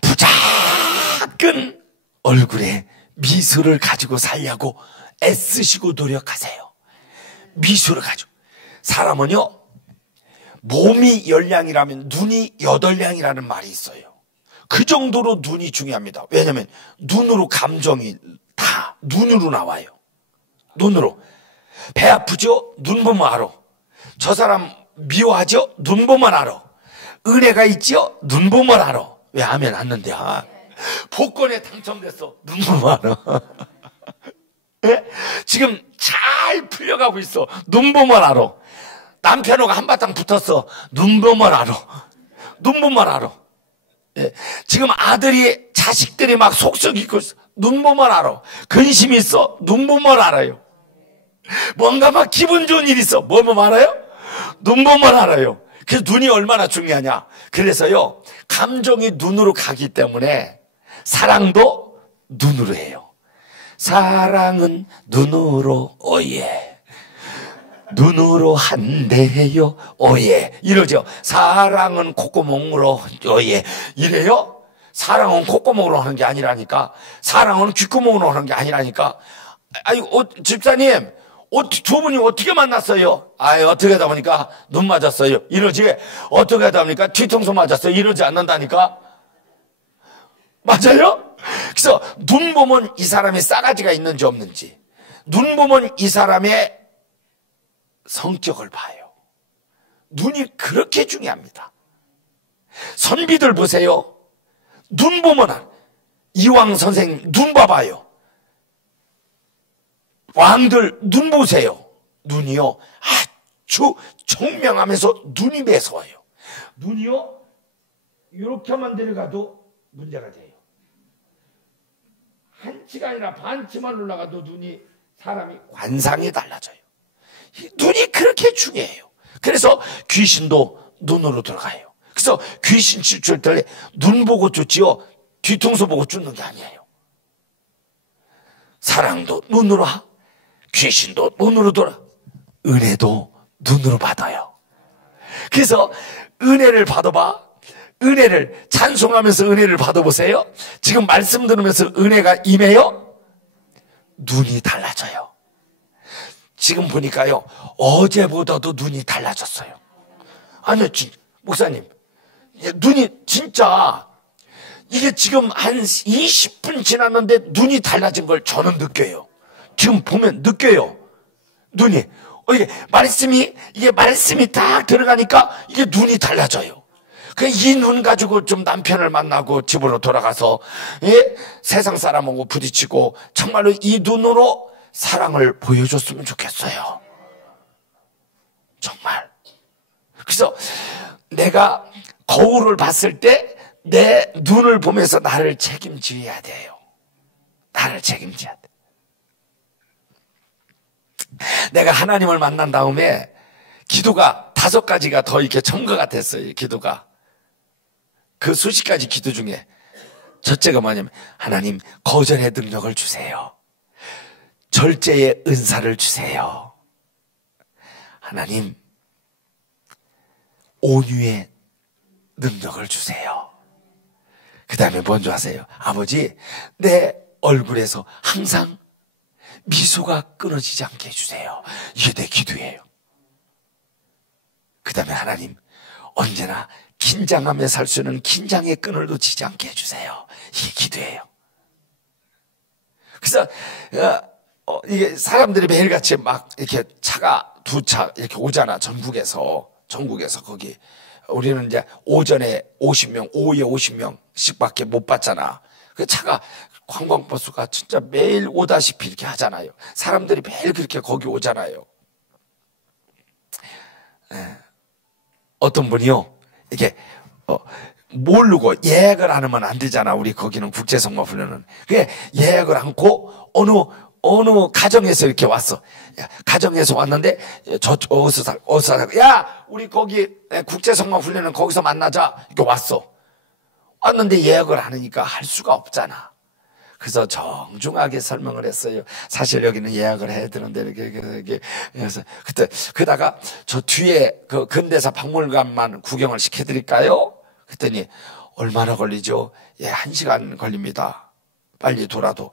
부작은 얼굴에 미소를 가지고 살려고 애쓰시고 노력하세요. 미소를 가지고. 사람은요 몸이 10량이라면 눈이 8량이라는 말이 있어요. 그 정도로 눈이 중요합니다. 왜냐하면 눈으로 감정이 다 눈으로 나와요. 눈으로. 배 아프죠? 눈 보면 알아. 저 사람 미워하죠? 눈 보면 알아. 은혜가 있죠? 눈 보면 알아. 왜 하면 안는데? 복권에 당첨됐어. 눈 보면 알아. 네? 지금 잘 풀려가고 있어. 눈 보면 알아. 남편하고 한바탕 붙었어. 눈 보면 알아. 눈 보면 알아. 네? 지금 자식들이 막 속썩 있고 있어. 눈 보면 알아. 근심 있어. 눈 보면 알아요. 뭔가 막 기분 좋은 일 있어. 뭐 보면 알아요? 눈 보면 알아요. 그래서 눈이 얼마나 중요하냐. 그래서요, 감정이 눈으로 가기 때문에 사랑도 눈으로 해요. 사랑은 눈으로, 오예. 눈으로 한대요, 오예. 이러죠. 사랑은 콧구멍으로, 오예. 이래요? 사랑은 콧구멍으로 하는 게 아니라니까. 사랑은 귓구멍으로 하는 게 아니라니까. 아니, 집사님, 두 분이 어떻게 만났어요? 어떻게 하다 보니까 눈 맞았어요. 이러지. 어떻게 하다 보니까 뒤통수 맞았어요. 이러지 않는다니까. 맞아요? 그래서 눈 보면 이 사람이 싸가지가 있는지 없는지, 눈 보면 이 사람의 성격을 봐요. 눈이 그렇게 중요합니다. 선비들 보세요. 눈 보면, 이왕 선생님 눈 봐봐요. 왕들 눈 보세요. 눈이요 아주 총명하면서 눈이 매서워요. 눈이요 이렇게만 내려가도 문제가 돼요. 한 치가 아니라 반 치만 올라가도 눈이, 사람이 관상이 달라져요. 눈이 그렇게 중요해요. 그래서 귀신도 눈으로 들어가요. 그래서 귀신 쫓을 때 눈 보고 쫓지요, 뒤통수 보고 쫓는 게 아니에요. 사랑도 눈으로 하, 귀신도 눈으로 돌아, 은혜도 눈으로 받아요. 그래서 은혜를 받아봐. 은혜를 찬송하면서 은혜를 받아보세요. 지금 말씀 들으면서 은혜가 임해요. 눈이 달라져요. 지금 보니까요, 어제보다도 눈이 달라졌어요. 아니요, 목사님, 눈이 진짜, 이게 지금 한 20분 지났는데 눈이 달라진 걸 저는 느껴요. 지금 보면 느껴요. 눈이. 이게 말씀이 딱 들어가니까 이게 눈이 달라져요. 이 눈 가지고 좀 남편을 만나고 집으로 돌아가서, 예? 세상 사람하고 부딪히고 정말로 이 눈으로 사랑을 보여줬으면 좋겠어요. 정말. 그래서 내가 거울을 봤을 때 내 눈을 보면서 나를 책임져야 돼요. 나를 책임져야 돼. 내가 하나님을 만난 다음에 기도가 5가지가 더 이렇게 첨가가 됐어요. 기도가. 그 수십 가지 기도 중에 첫째가 뭐냐면, 하나님 거절의 능력을 주세요. 절제의 은사를 주세요. 하나님 온유의 능력을 주세요. 그 다음에 뭔지 아세요? 아버지, 내 얼굴에서 항상 미소가 끊어지지 않게 해주세요. 이게 내 기도예요. 그 다음에 하나님, 언제나 긴장하며 살 수 있는 긴장의 끈을 놓치지 않게 해주세요. 이게 기도예요. 그래서 이게 사람들이 매일같이 막 이렇게 차가 2차 이렇게 오잖아. 전국에서 거기 우리는 이제 오전에 50명, 오후에 50명씩 밖에 못 봤잖아. 그 차가, 관광버스가 진짜 매일 오다시피 이렇게 하잖아요. 사람들이 매일 그렇게 거기 오잖아요. 어떤 분이요, 이게 모르고 예약을 안 하면 안 되잖아. 우리 거기는 국제성모훈련은. 그게 예약을 않고 어느 가정에서 이렇게 왔어. 가정에서 왔는데, 어디서 살고, 야, 우리 거기 국제성모훈련은 거기서 만나자. 이렇게 왔어. 왔는데 예약을 안 하니까 할 수가 없잖아. 그래서 정중하게 설명을 했어요. 사실 여기는 예약을 해야 되는데, 이렇게. 그래서 그때, 그러다가 저 뒤에 그 근대사 박물관만 구경을 시켜드릴까요? 그랬더니, 얼마나 걸리죠? 1시간 걸립니다. 빨리 돌아도.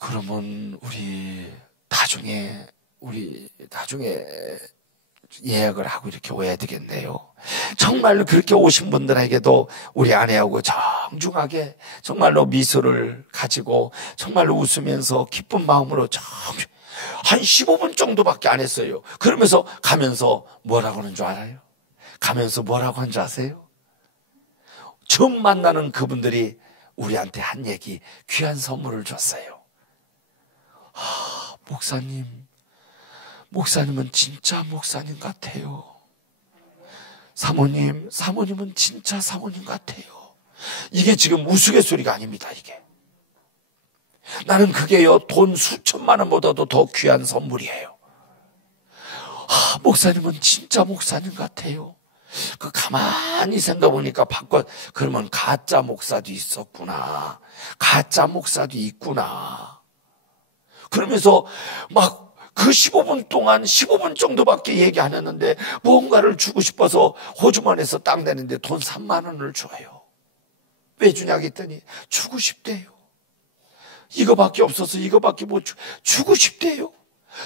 그러면 우리 나중에 예약을 하고 이렇게 오야 되겠네요. 정말로 그렇게 오신 분들에게도 우리 아내하고 정중하게 정말로 미소를 가지고 정말로 웃으면서 기쁜 마음으로 한 15분 정도밖에 안 했어요. 그러면서 가면서 뭐라고 하는 줄 알아요? 가면서 뭐라고 하는 줄 아세요? 처음 만나는 그분들이 우리한테 한 얘기, 귀한 선물을 줬어요. 목사님은 진짜 목사님 같아요. 사모님은 진짜 사모님 같아요. 이게 지금 우스갯소리가 아닙니다, 이게. 나는 그게요, 돈 수천만 원보다도 더 귀한 선물이에요. 목사님은 진짜 목사님 같아요. 그 가만히 생각해보니까 그러면 가짜 목사도 있었구나. 가짜 목사도 있구나. 그러면서 막 그 15분 동안 15분 정도밖에 얘기 안 했는데 뭔가를 주고 싶어서 호주머니에서 딱 내는데 돈 3만 원을 줘요. 왜 주냐고 했더니 주고 싶대요. 이거밖에 없어서 이거밖에 못 주고 싶대요.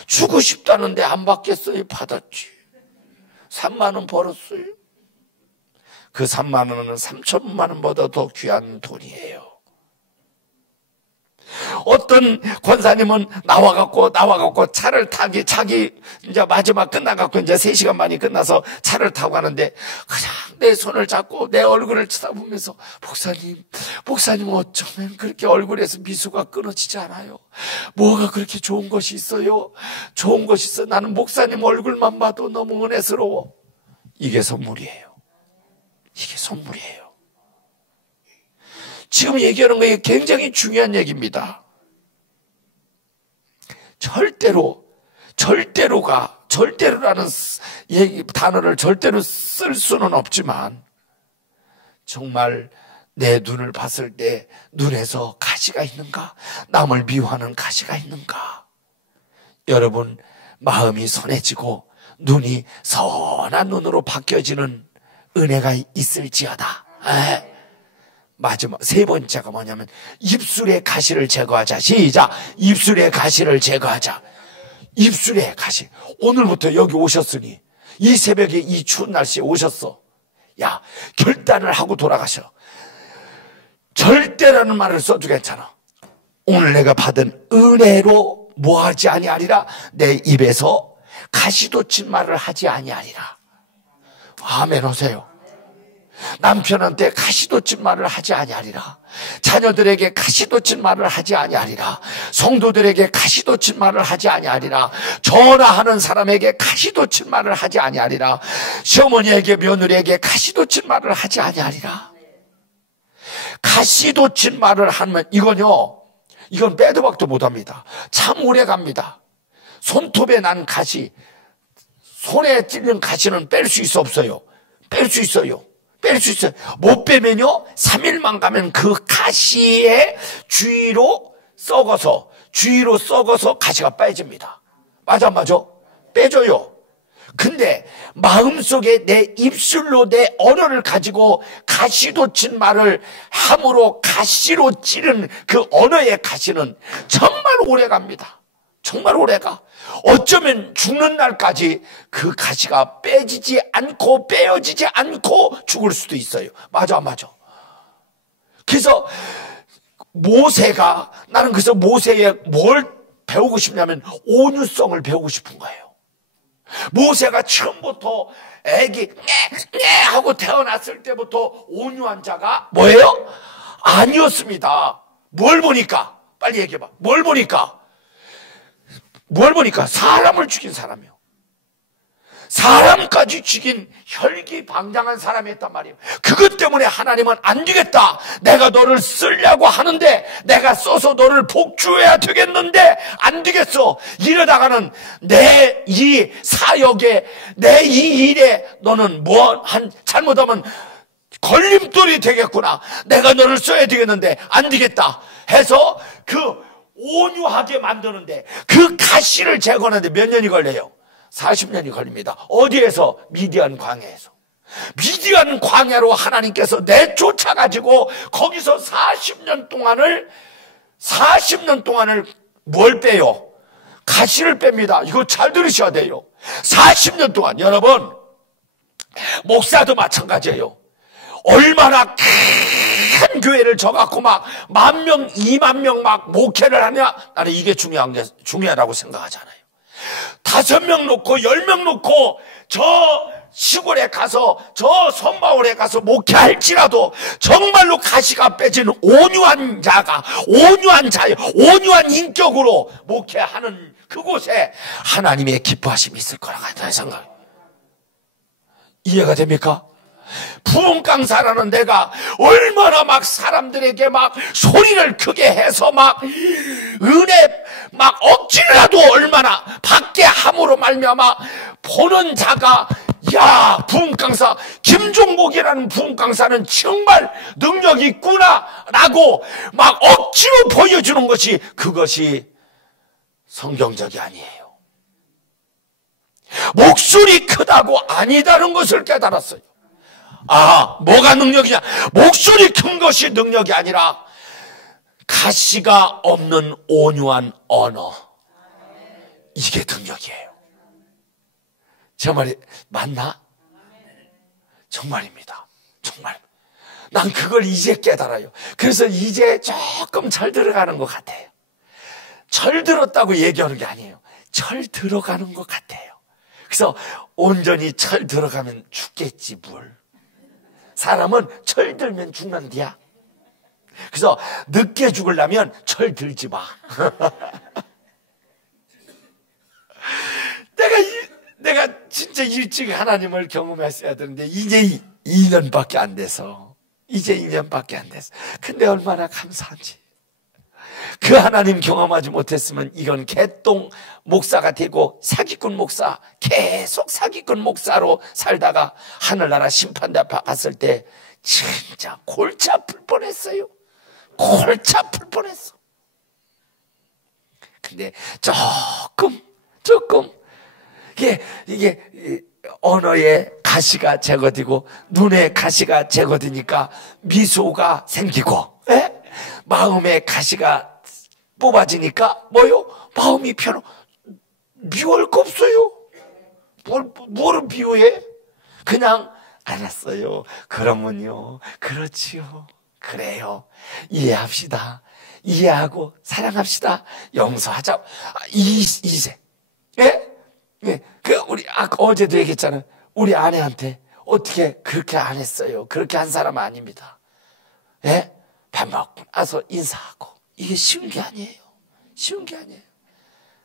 주고 싶다는데 안 받겠어요. 받았지. 3만 원 벌었어요. 그 3만 원은 3천만 원보다 더 귀한 돈이에요. 어떤 권사님은 나와갖고 차를 타기 자기 이제 마지막 끝나갖고 이제 3시간 만이 끝나서 차를 타고 가는데 그냥 내 손을 잡고 내 얼굴을 쳐다보면서 목사님 어쩌면 그렇게 얼굴에서 미소가 끊어지지 않아요. 뭐가 그렇게 좋은 것이 있어요? 좋은 것이 있어. 나는 목사님 얼굴만 봐도 너무 은혜스러워. 이게 선물이에요. 이게 선물이에요. 지금 얘기하는 게 굉장히 중요한 얘기입니다. 절대로라는 단어를 절대로 쓸 수는 없지만 정말 내 눈을 봤을 때 눈에서 가시가 있는가? 남을 미워하는 가시가 있는가? 여러분 마음이 선해지고 눈이 선한 눈으로 바뀌어지는 은혜가 있을지어다. 마지막 3번째가 뭐냐면 입술의 가시를 제거하자. 시작. 입술의 가시를 제거하자. 입술의 가시. 오늘부터 여기 오셨으니 이 새벽에 이 추운 날씨에 오셨어. 야, 결단을 하고 돌아가셔. 절대라는 말을 써도 괜찮아. 오늘 내가 받은 은혜로 뭐하지 아니하리라. 내 입에서 가시돋친 말을 하지 아니하리라. 아멘 하세요. 남편한테 가시돋친 말을 하지 아니하리라. 자녀들에게 가시돋친 말을 하지 아니하리라. 성도들에게 가시돋친 말을 하지 아니하리라. 전화하는 사람에게 가시돋친 말을 하지 아니하리라. 시어머니에게 며느리에게 가시돋친 말을 하지 아니하리라. 가시돋친 말을 하면 이건 빼도 박도 못합니다. 참 오래 갑니다. 손톱에 난 가시, 손에 찔린 가시는 뺄 수 있어 없어요? 뺄 수 있어요. 뺄 수 있어요. 못 빼면요 3일만 가면 그 가시의 주위로 썩어서 가시가 빠집니다. 맞아 빼져요. 근데 마음속에 내 입술로 내 언어를 가지고 가시돋친 말을 함으로 가시로 찌른 그 언어의 가시는 정말 오래갑니다. 정말 오래가. 어쩌면 죽는 날까지 그 가시가 빼지지 않고 빼어지지 않고 죽을 수도 있어요. 맞아. 그래서 나는 그래서 모세에 뭘 배우고 싶냐면 온유성을 배우고 싶은 거예요. 모세가 처음부터 애기 하고 태어났을 때부터 온유한 자가 뭐예요? 아니었습니다. 뭘 보니까? 빨리 얘기해봐. 뭘 보니까? 사람을 죽인 사람이요. 사람까지 죽인 혈기방장한 사람이었단 말이에요. 그것 때문에 하나님은 안 되겠다. 내가 너를 쓰려고 하는데 내가 써서 너를 복주해야 되겠는데 안 되겠어. 이러다가는 내 이 사역에 내 이 일에 너는 잘못하면 걸림돌이 되겠구나. 내가 너를 써야 되겠는데 안 되겠다 해서 그 온유하게 만드는데 그 가시를 제거하는데 몇 년이 걸려요? 40년이 걸립니다. 어디에서? 미디안 광야에서. 미디안 광야로 하나님께서 내쫓아가지고 거기서 40년 동안을 뭘 빼요? 가시를 뺍니다. 이거 잘 들으셔야 돼요. 40년 동안. 여러분 목사도 마찬가지예요. 얼마나 큰 교회를 져갖고 막 10,000명, 20,000명 막 목회를 하냐? 나는 이게 중요하다고 생각하잖아요. 5명 놓고 10명 놓고 저 시골에 가서 저 섬마을에 가서 목회할지라도 정말로 가시가 빼진 온유한 인격으로 목회하는 그곳에 하나님의 기뻐하심이 있을 거라고 생각해요. 이해가 됩니까? 부흥강사라는 내가 얼마나 막 사람들에게 막 소리를 크게 해서 막 은혜 막 억지라도 얼마나 받게 함으로 말미암아 보는 자가 야, 부흥 강사 김종국이라는 부흥 강사는 정말 능력이 있구나라고 막 억지로 보여주는 것이, 그것이 성경적이 아니에요. 목소리 크다고 아니다는 것을 깨달았어요. 아, 뭐가 능력이냐? 목소리 큰 것이 능력이 아니라 가시가 없는 온유한 언어, 이게 능력이에요. 제 말이 맞나? 정말입니다. 정말. 난 그걸 이제 깨달아요. 그래서 이제 조금 절 들어가는 것 같아요. 절 들었다고 얘기하는 게 아니에요. 절 들어가는 것 같아요. 그래서 온전히 철 들어가면 죽겠지 뭘. 사람은 철 들면 죽는디야. 그래서 늦게 죽으려면 철 들지 마. 내가 진짜 일찍 하나님을 경험했어야 되는데 이제 2년밖에 안 돼서, 이제 2년밖에 안 돼서. 근데 얼마나 감사한지. 그 하나님 경험하지 못했으면 이건 개똥 목사가 되고 사기꾼 목사, 계속 사기꾼 목사로 살다가 하늘나라 심판대 앞에 갔을 때 진짜 골치 아플 뻔했어요. 골치 아플 뻔했어. 근데 조금 이게 언어의 가시가 제거되고 눈의 가시가 제거되니까 미소가 생기고, 마음의 가시가 뽑아지니까 뭐요? 마음이 편해. 미워할 거 없어요. 뭐를 비유해? 그냥 알았어요. 그러면요. 그렇지요. 그래요. 이해합시다. 이해하고 사랑합시다. 용서하자. 이세. 예? 예. 우리 어제도 얘기했잖아요. 우리 아내한테 어떻게 그렇게 안 했어요. 그렇게 한 사람은 아닙니다. 예? 밥 먹고 나서 인사하고. 이게 쉬운 게 아니에요. 쉬운 게 아니에요.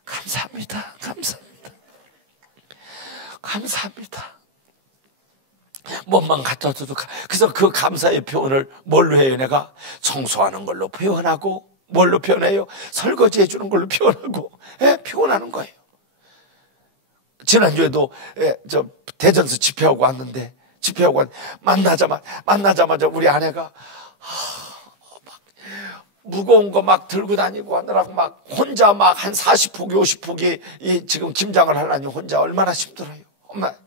감사합니다. 감사합니다. 감사합니다. 몸만 갖다 줘도. 그래서 그 감사의 표현을 뭘로 해요? 내가 청소하는 걸로 표현하고, 뭘로 표현해요? 설거지 해주는 걸로 표현하고, 표현하는 거예요. 지난주에도 저 대전서 집회하고 왔는데, 만나자마자 우리 아내가 무거운 거 막 들고 다니고 하느라고 막 혼자 막 한 40포기 50포기 지금 김장을 하려니 혼자 얼마나 힘들어요. 엄마 막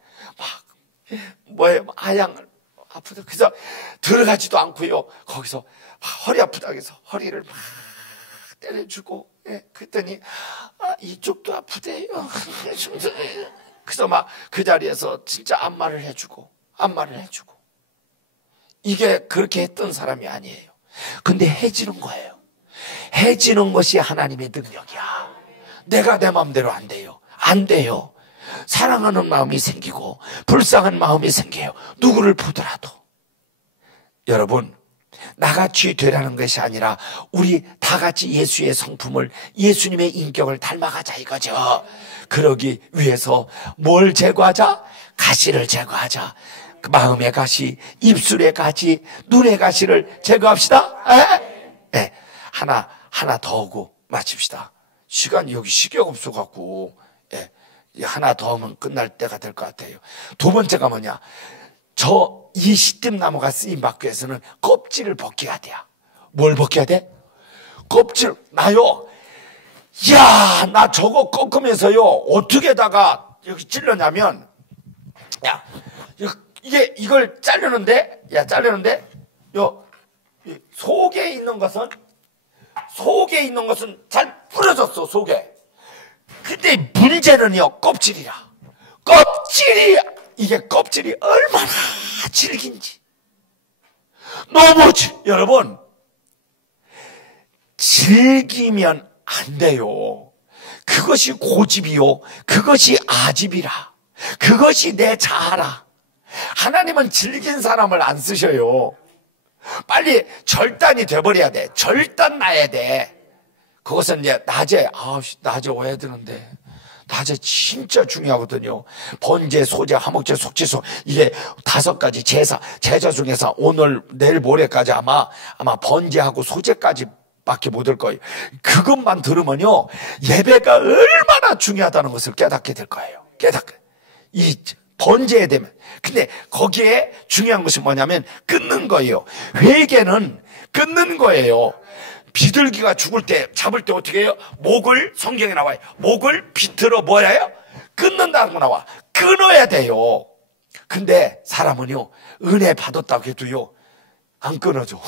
뭐예요? 아양을 아프다. 그래서 들어가지도 않고요. 거기서 허리 아프다 해서 허리를 막 때려주고, 그랬더니 이쪽도 아프대요. 그래서 막 그 자리에서 진짜 안마를 해주고 이게 그렇게 했던 사람이 아니에요. 근데 해지는 거예요. 해지는 것이 하나님의 능력이야. 내가 내 마음대로 안 돼요. 안 돼요. 사랑하는 마음이 생기고 불쌍한 마음이 생겨요. 누구를 보더라도. 여러분, 나같이 되라는 것이 아니라 우리 다 같이 예수의 성품을, 예수님의 인격을 닮아가자 이거죠. 그러기 위해서 뭘 제거하자? 가시를 제거하자. 마음의 가시, 입술의 가시, 눈의 가시를 제거합시다. 네. 하나 더 하고 마칩시다. 시간이 여기 시계가 없어갖고, 하나 더 하면 끝날 때가 될 것 같아요. 두 번째가 뭐냐? 이 시뜸나무가 쓰임받기 위해서는 껍질을 벗겨야 돼요. 뭘 벗겨야 돼? 껍질. 나요. 야, 나 저거 꺾으면서요, 어떻게다가 여기 찔러냐면, 야, 이걸 자르는데, 속에 있는 것은 잘 부러졌어, 속에. 근데 문제는요, 껍질이라. 이게 껍질이 얼마나 질긴지. 여러분, 질기면 안 돼요. 그것이 고집이요. 그것이 아집이라. 그것이 내 자아라. 하나님은 질긴 사람을 안 쓰셔요. 빨리 절단이 돼버려야 돼. 절단 나야 돼. 그것은 이제 낮에 와야 되는데, 낮에 진짜 중요하거든요. 번제, 소제, 화목제, 속죄소, 이게 5가지 제사 중에서 오늘, 내일, 모레까지 아마 번제하고 소제까지 밖에 못 할 거예요. 그것만 들으면요, 예배가 얼마나 중요하다는 것을 깨닫게 될 거예요. 이 번제에 되면. 근데 거기에 중요한 것이 뭐냐면 끊는 거예요. 회개는 끊는 거예요. 비둘기가 죽을 때, 잡을 때 어떻게 해요? 목을, 성경에 나와요. 목을 비틀어 뭐야 해요? 끊는다고 나와. 끊어야 돼요. 근데 사람은요, 은혜 받았다고 해도요, 안 끊어져.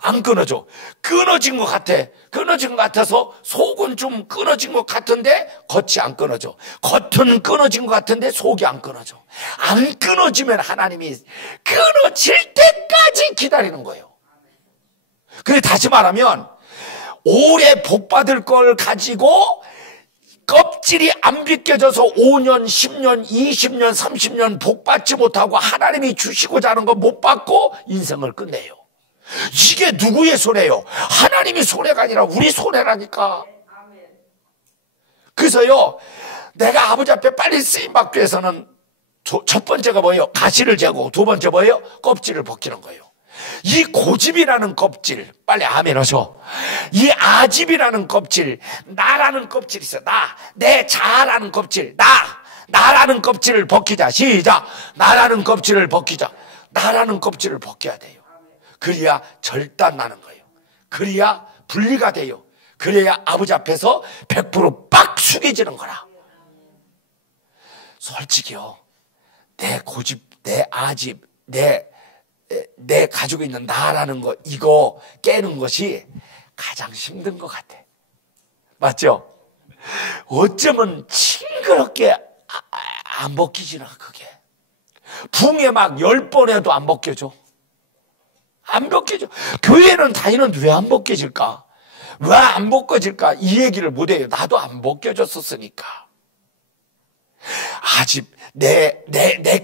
안 끊어져. 끊어진 것 같아. 끊어진 것 같아서 속은 좀 끊어진 것 같은데 겉이 안 끊어져. 겉은 끊어진 것 같은데 속이 안 끊어져. 안 끊어지면 하나님이 끊어질 때까지 기다리는 거예요. 그래, 다시 말하면 오래 복 받을 걸 가지고 껍질이 안 벗겨져서 5년, 10년, 20년, 30년 복 받지 못하고 하나님이 주시고자 하는 거 못 받고 인생을 끝내요. 이게 누구의 손해요? 하나님의 손해가 아니라 우리 손해라니까. 그래서요, 내가 아버지 앞에 빨리 쓰임받기 위해서는 첫 번째가 뭐예요? 가시를 제거하고, 두 번째 뭐예요? 껍질을 벗기는 거예요. 이 고집이라는 껍질, 빨리 아멘 하셔. 이 아집이라는 껍질, 나라는 껍질이 있어. 내 자아라는 껍질, 나라는 껍질을 벗기자. 시작. 나라는 껍질을 벗기자. 나라는 껍질을 벗겨야 돼요. 그래야 절단 나는 거예요. 그래야 분리가 돼요. 그래야 아버지 앞에서 100% 숙여지는 거라. 솔직히요, 내 고집, 내 아집, 내 가지고 있는 나라는 거, 이거 깨는 것이 가장 힘든 것 같아. 맞죠? 어쩌면 징그럽게 안 벗기지나, 그게. 붕에 막 10번 해도 안 벗겨져. 안 벗겨져. 교회는 다니는데 왜 안 벗겨질까? 왜 안 벗겨질까? 이 얘기를 못해요. 나도 안 벗겨졌었으니까. 아직 내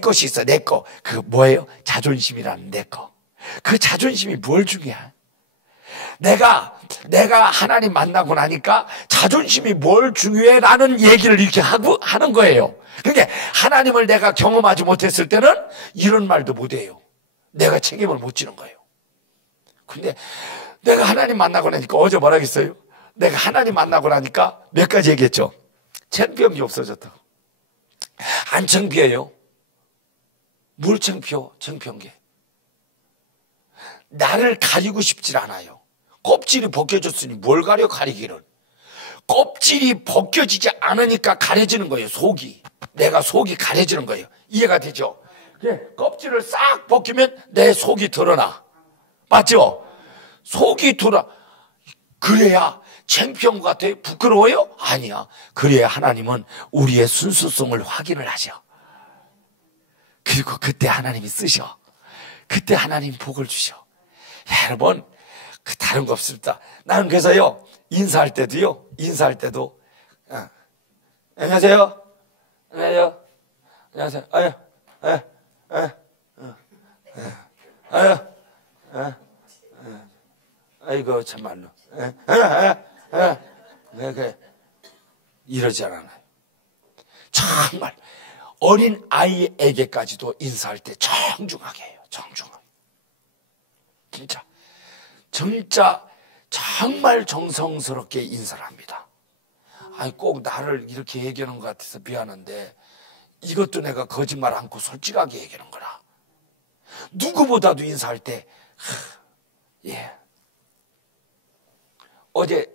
것이 있어. 내 거. 그 뭐예요? 자존심이라는 내 거. 그 자존심이 뭘 중요해? 내가 하나님 만나고 나니까 자존심이 뭘 중요해라는 얘기를 이렇게 하는 거예요. 그러니까 하나님을 내가 경험하지 못했을 때는 이런 말도 못해요. 내가 책임을 못 지는 거예요. 근데 내가 하나님 만나고 나니까, 어제 뭐라 했어요? 내가 하나님 만나고 나니까 몇 가지 얘기했죠. 창피한 게 없어졌다고. 안 창피해요. 뭘 창피한 게. 나를 가리고 싶질 않아요. 껍질이 벗겨졌으니 뭘 가리기는. 껍질이 벗겨지지 않으니까 가려지는 거예요. 속이. 내가 속이 가려지는 거예요. 이해가 되죠? 그래, 껍질을 싹 벗기면 내 속이 드러나. 맞죠? 속이 그래야 창피한 것 같아요? 부끄러워요? 아니야. 그래야 하나님은 우리의 순수성을 확인을 하셔. 그리고 그때 하나님이 쓰셔. 그때 하나님 복을 주셔. 여러분, 다른 거 없습니다. 나는 그래서요, 인사할 때도 안녕하세요. 아이고 참말로 이러지 않아요. 정말 어린 아이에게까지도 인사할 때 정중하게 해요. 정중하게. 진짜 정말 정성스럽게 인사를 합니다. 아니, 꼭 나를 이렇게 얘기하는 것 같아서 미안한데 이것도 내가 거짓말 않고 솔직하게 얘기하는 거라. 누구보다도 인사할 때 예. 어제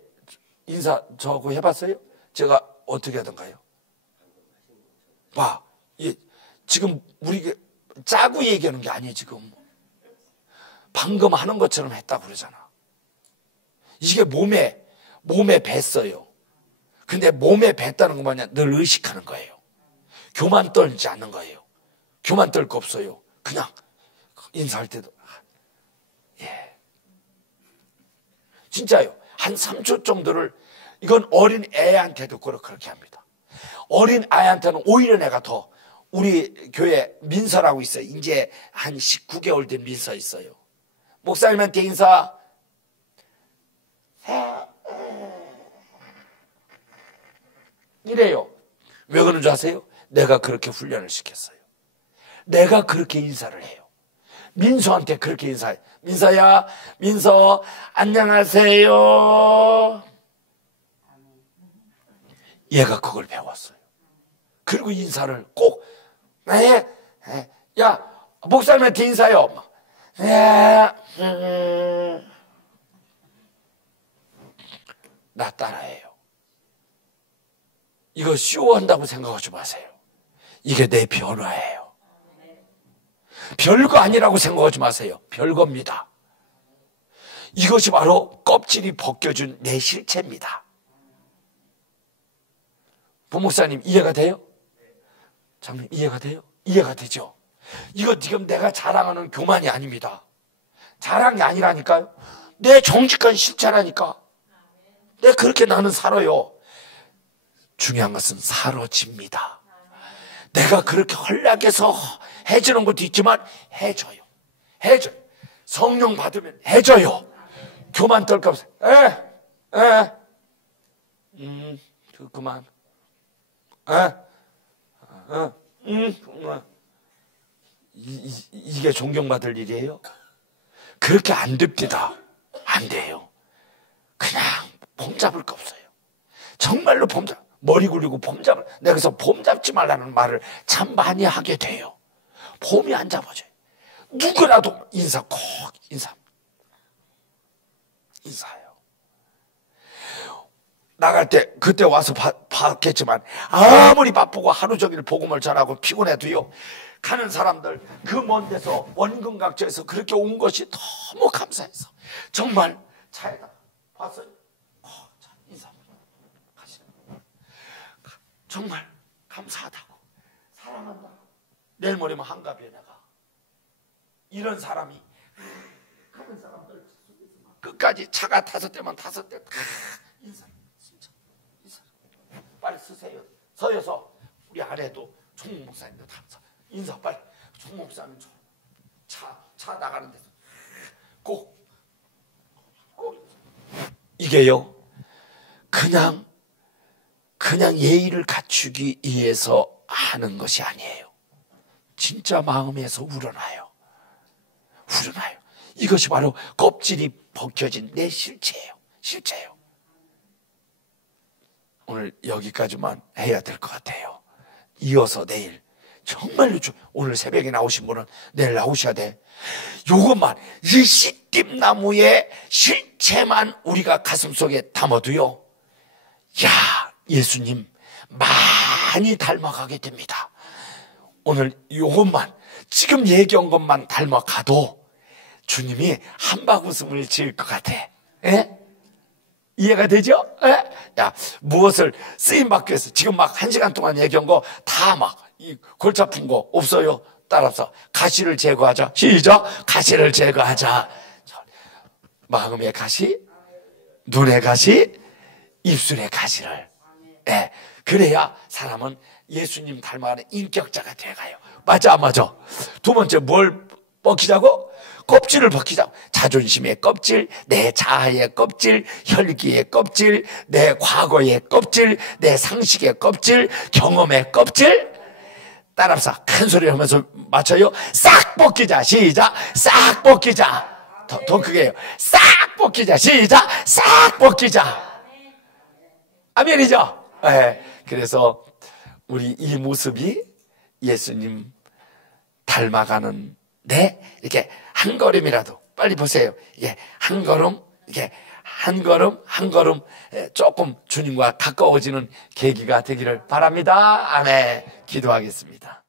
인사 저거 해봤어요? 제가 어떻게 하던가요? 봐, 지금 우리 짜고 얘기하는 게 아니에요. 지금 방금 하는 것처럼 했다고 그러잖아. 이게 몸에 뱄어요. 근데 몸에 뱄다는 건 뭐냐? 늘 의식하는 거예요. 교만 떨지 않는 거예요. 교만 떨 거 없어요. 그냥 인사할 때도 예, 진짜요. 한 3초 정도를. 이건 어린 애한테도 그렇게 합니다. 어린 아이한테는 오히려 내가 더. 우리 교회 민서라고 있어요. 이제 한 19개월 된 민서 있어요. 목사님한테 인사. 이래요. 왜 그런 줄 아세요? 내가 그렇게 훈련을 시켰어요. 내가 그렇게 인사를 해요. 민서한테 그렇게 인사해. 민서야, 민서 안녕하세요. 얘가 그걸 배웠어요. 그리고 인사를 꼭, 야, 목사님한테 인사요. 나 따라해요. 이거 쇼한다고 생각하지 마세요. 이게 내 변화예요. 별거 아니라고 생각하지 마세요. 별겁니다. 이것이 바로 껍질이 벗겨준 내 실체입니다. 부목사님 이해가 돼요? 장님 이해가 돼요? 이해가 되죠? 이거 지금 내가 자랑하는 교만이 아닙니다. 자랑이 아니라니까요. 내 정직한 실체라니까. 내 그렇게 나는 살아요. 중요한 것은 사라집니다. 내가 그렇게 헐락해서 해주는 것도 있지만 해줘요. 해줘요. 성령 받으면 해줘요. 교만 떨 거 없어요. 그만. 이게 존경받을 일이에요? 그렇게 안 됩니다. 안 돼요. 그냥 폼 잡을 거 없어요. 정말로 폼 잡, 머리 굴리고 폼 잡을, 내가 그래서 폼 잡지 말라는 말을 참 많이 하게 돼요. 폼이 안 잡아져요. 누구라도 인사 꼭 인사해요. 나갈 때 그때 와서 봤겠지만 아무리 바쁘고 하루 종일 복음을 전하고 피곤해도요, 가는 사람들 그 먼 데서 원근각지에서 그렇게 온 것이 너무 감사해서 정말 차에다 봤어요. 인사합니다. 정말 감사하다고, 사랑한다고. 내일 모레면 한갑이에 내가 이런 사람이 가는 사람들 끝까지 차가 5대면 5대 다 인사. 빨리 쓰세요. 서여서 우리 아래도 총무 목사님도 다 인사 빨리. 총무 목사님 차 나가는 데서 꼭 이게요, 그냥 예의를 갖추기 위해서 하는 것이 아니에요. 진짜 마음에서 우러나요. 이것이 바로 껍질이 벗겨진 내 실체예요. 오늘 여기까지만 해야 될 것 같아요. 이어서 내일 정말로 오늘 새벽에 나오신 분은 내일 나오셔야 돼. 요것만, 이 씨띠나무의 실체만 우리가 가슴속에 담아도요, 야, 예수님 많이 닮아가게 됩니다. 오늘 요것만, 지금 얘기한 것만 닮아가도 주님이 한박 웃음을 지을 것 같아. 이해가 되죠? 야, 무엇을 쓰임받기 위해서 지금 막 1시간 동안 얘기한 거 다 막 이 골치 아픈 거 없어요? 따라서 가시를 제거하자. 시작. 가시를 제거하자. 마음의 가시, 눈의 가시, 입술의 가시를. 그래야 사람은 예수님 닮아가는 인격자가 돼가요. 맞아 안 맞아? 두 번째 뭘 벗기자고? 껍질을 벗기자고. 자존심의 껍질, 내 자아의 껍질, 혈기의 껍질, 내 과거의 껍질, 내 상식의 껍질, 경험의 껍질. 따라서 큰 소리 하면서 맞춰요. 싹 벗기자. 시작. 싹 벗기자. 더 크게 해요. 싹 벗기자. 시작. 싹 벗기자. 아멘이죠? 그래서 우리 이 모습이 예수님 닮아가는 이렇게 한 걸음이라도 빨리 보세요. 이게 한 걸음, 이게 한 걸음 조금 주님과 가까워지는 계기가 되기를 바랍니다. 아멘. 기도하겠습니다.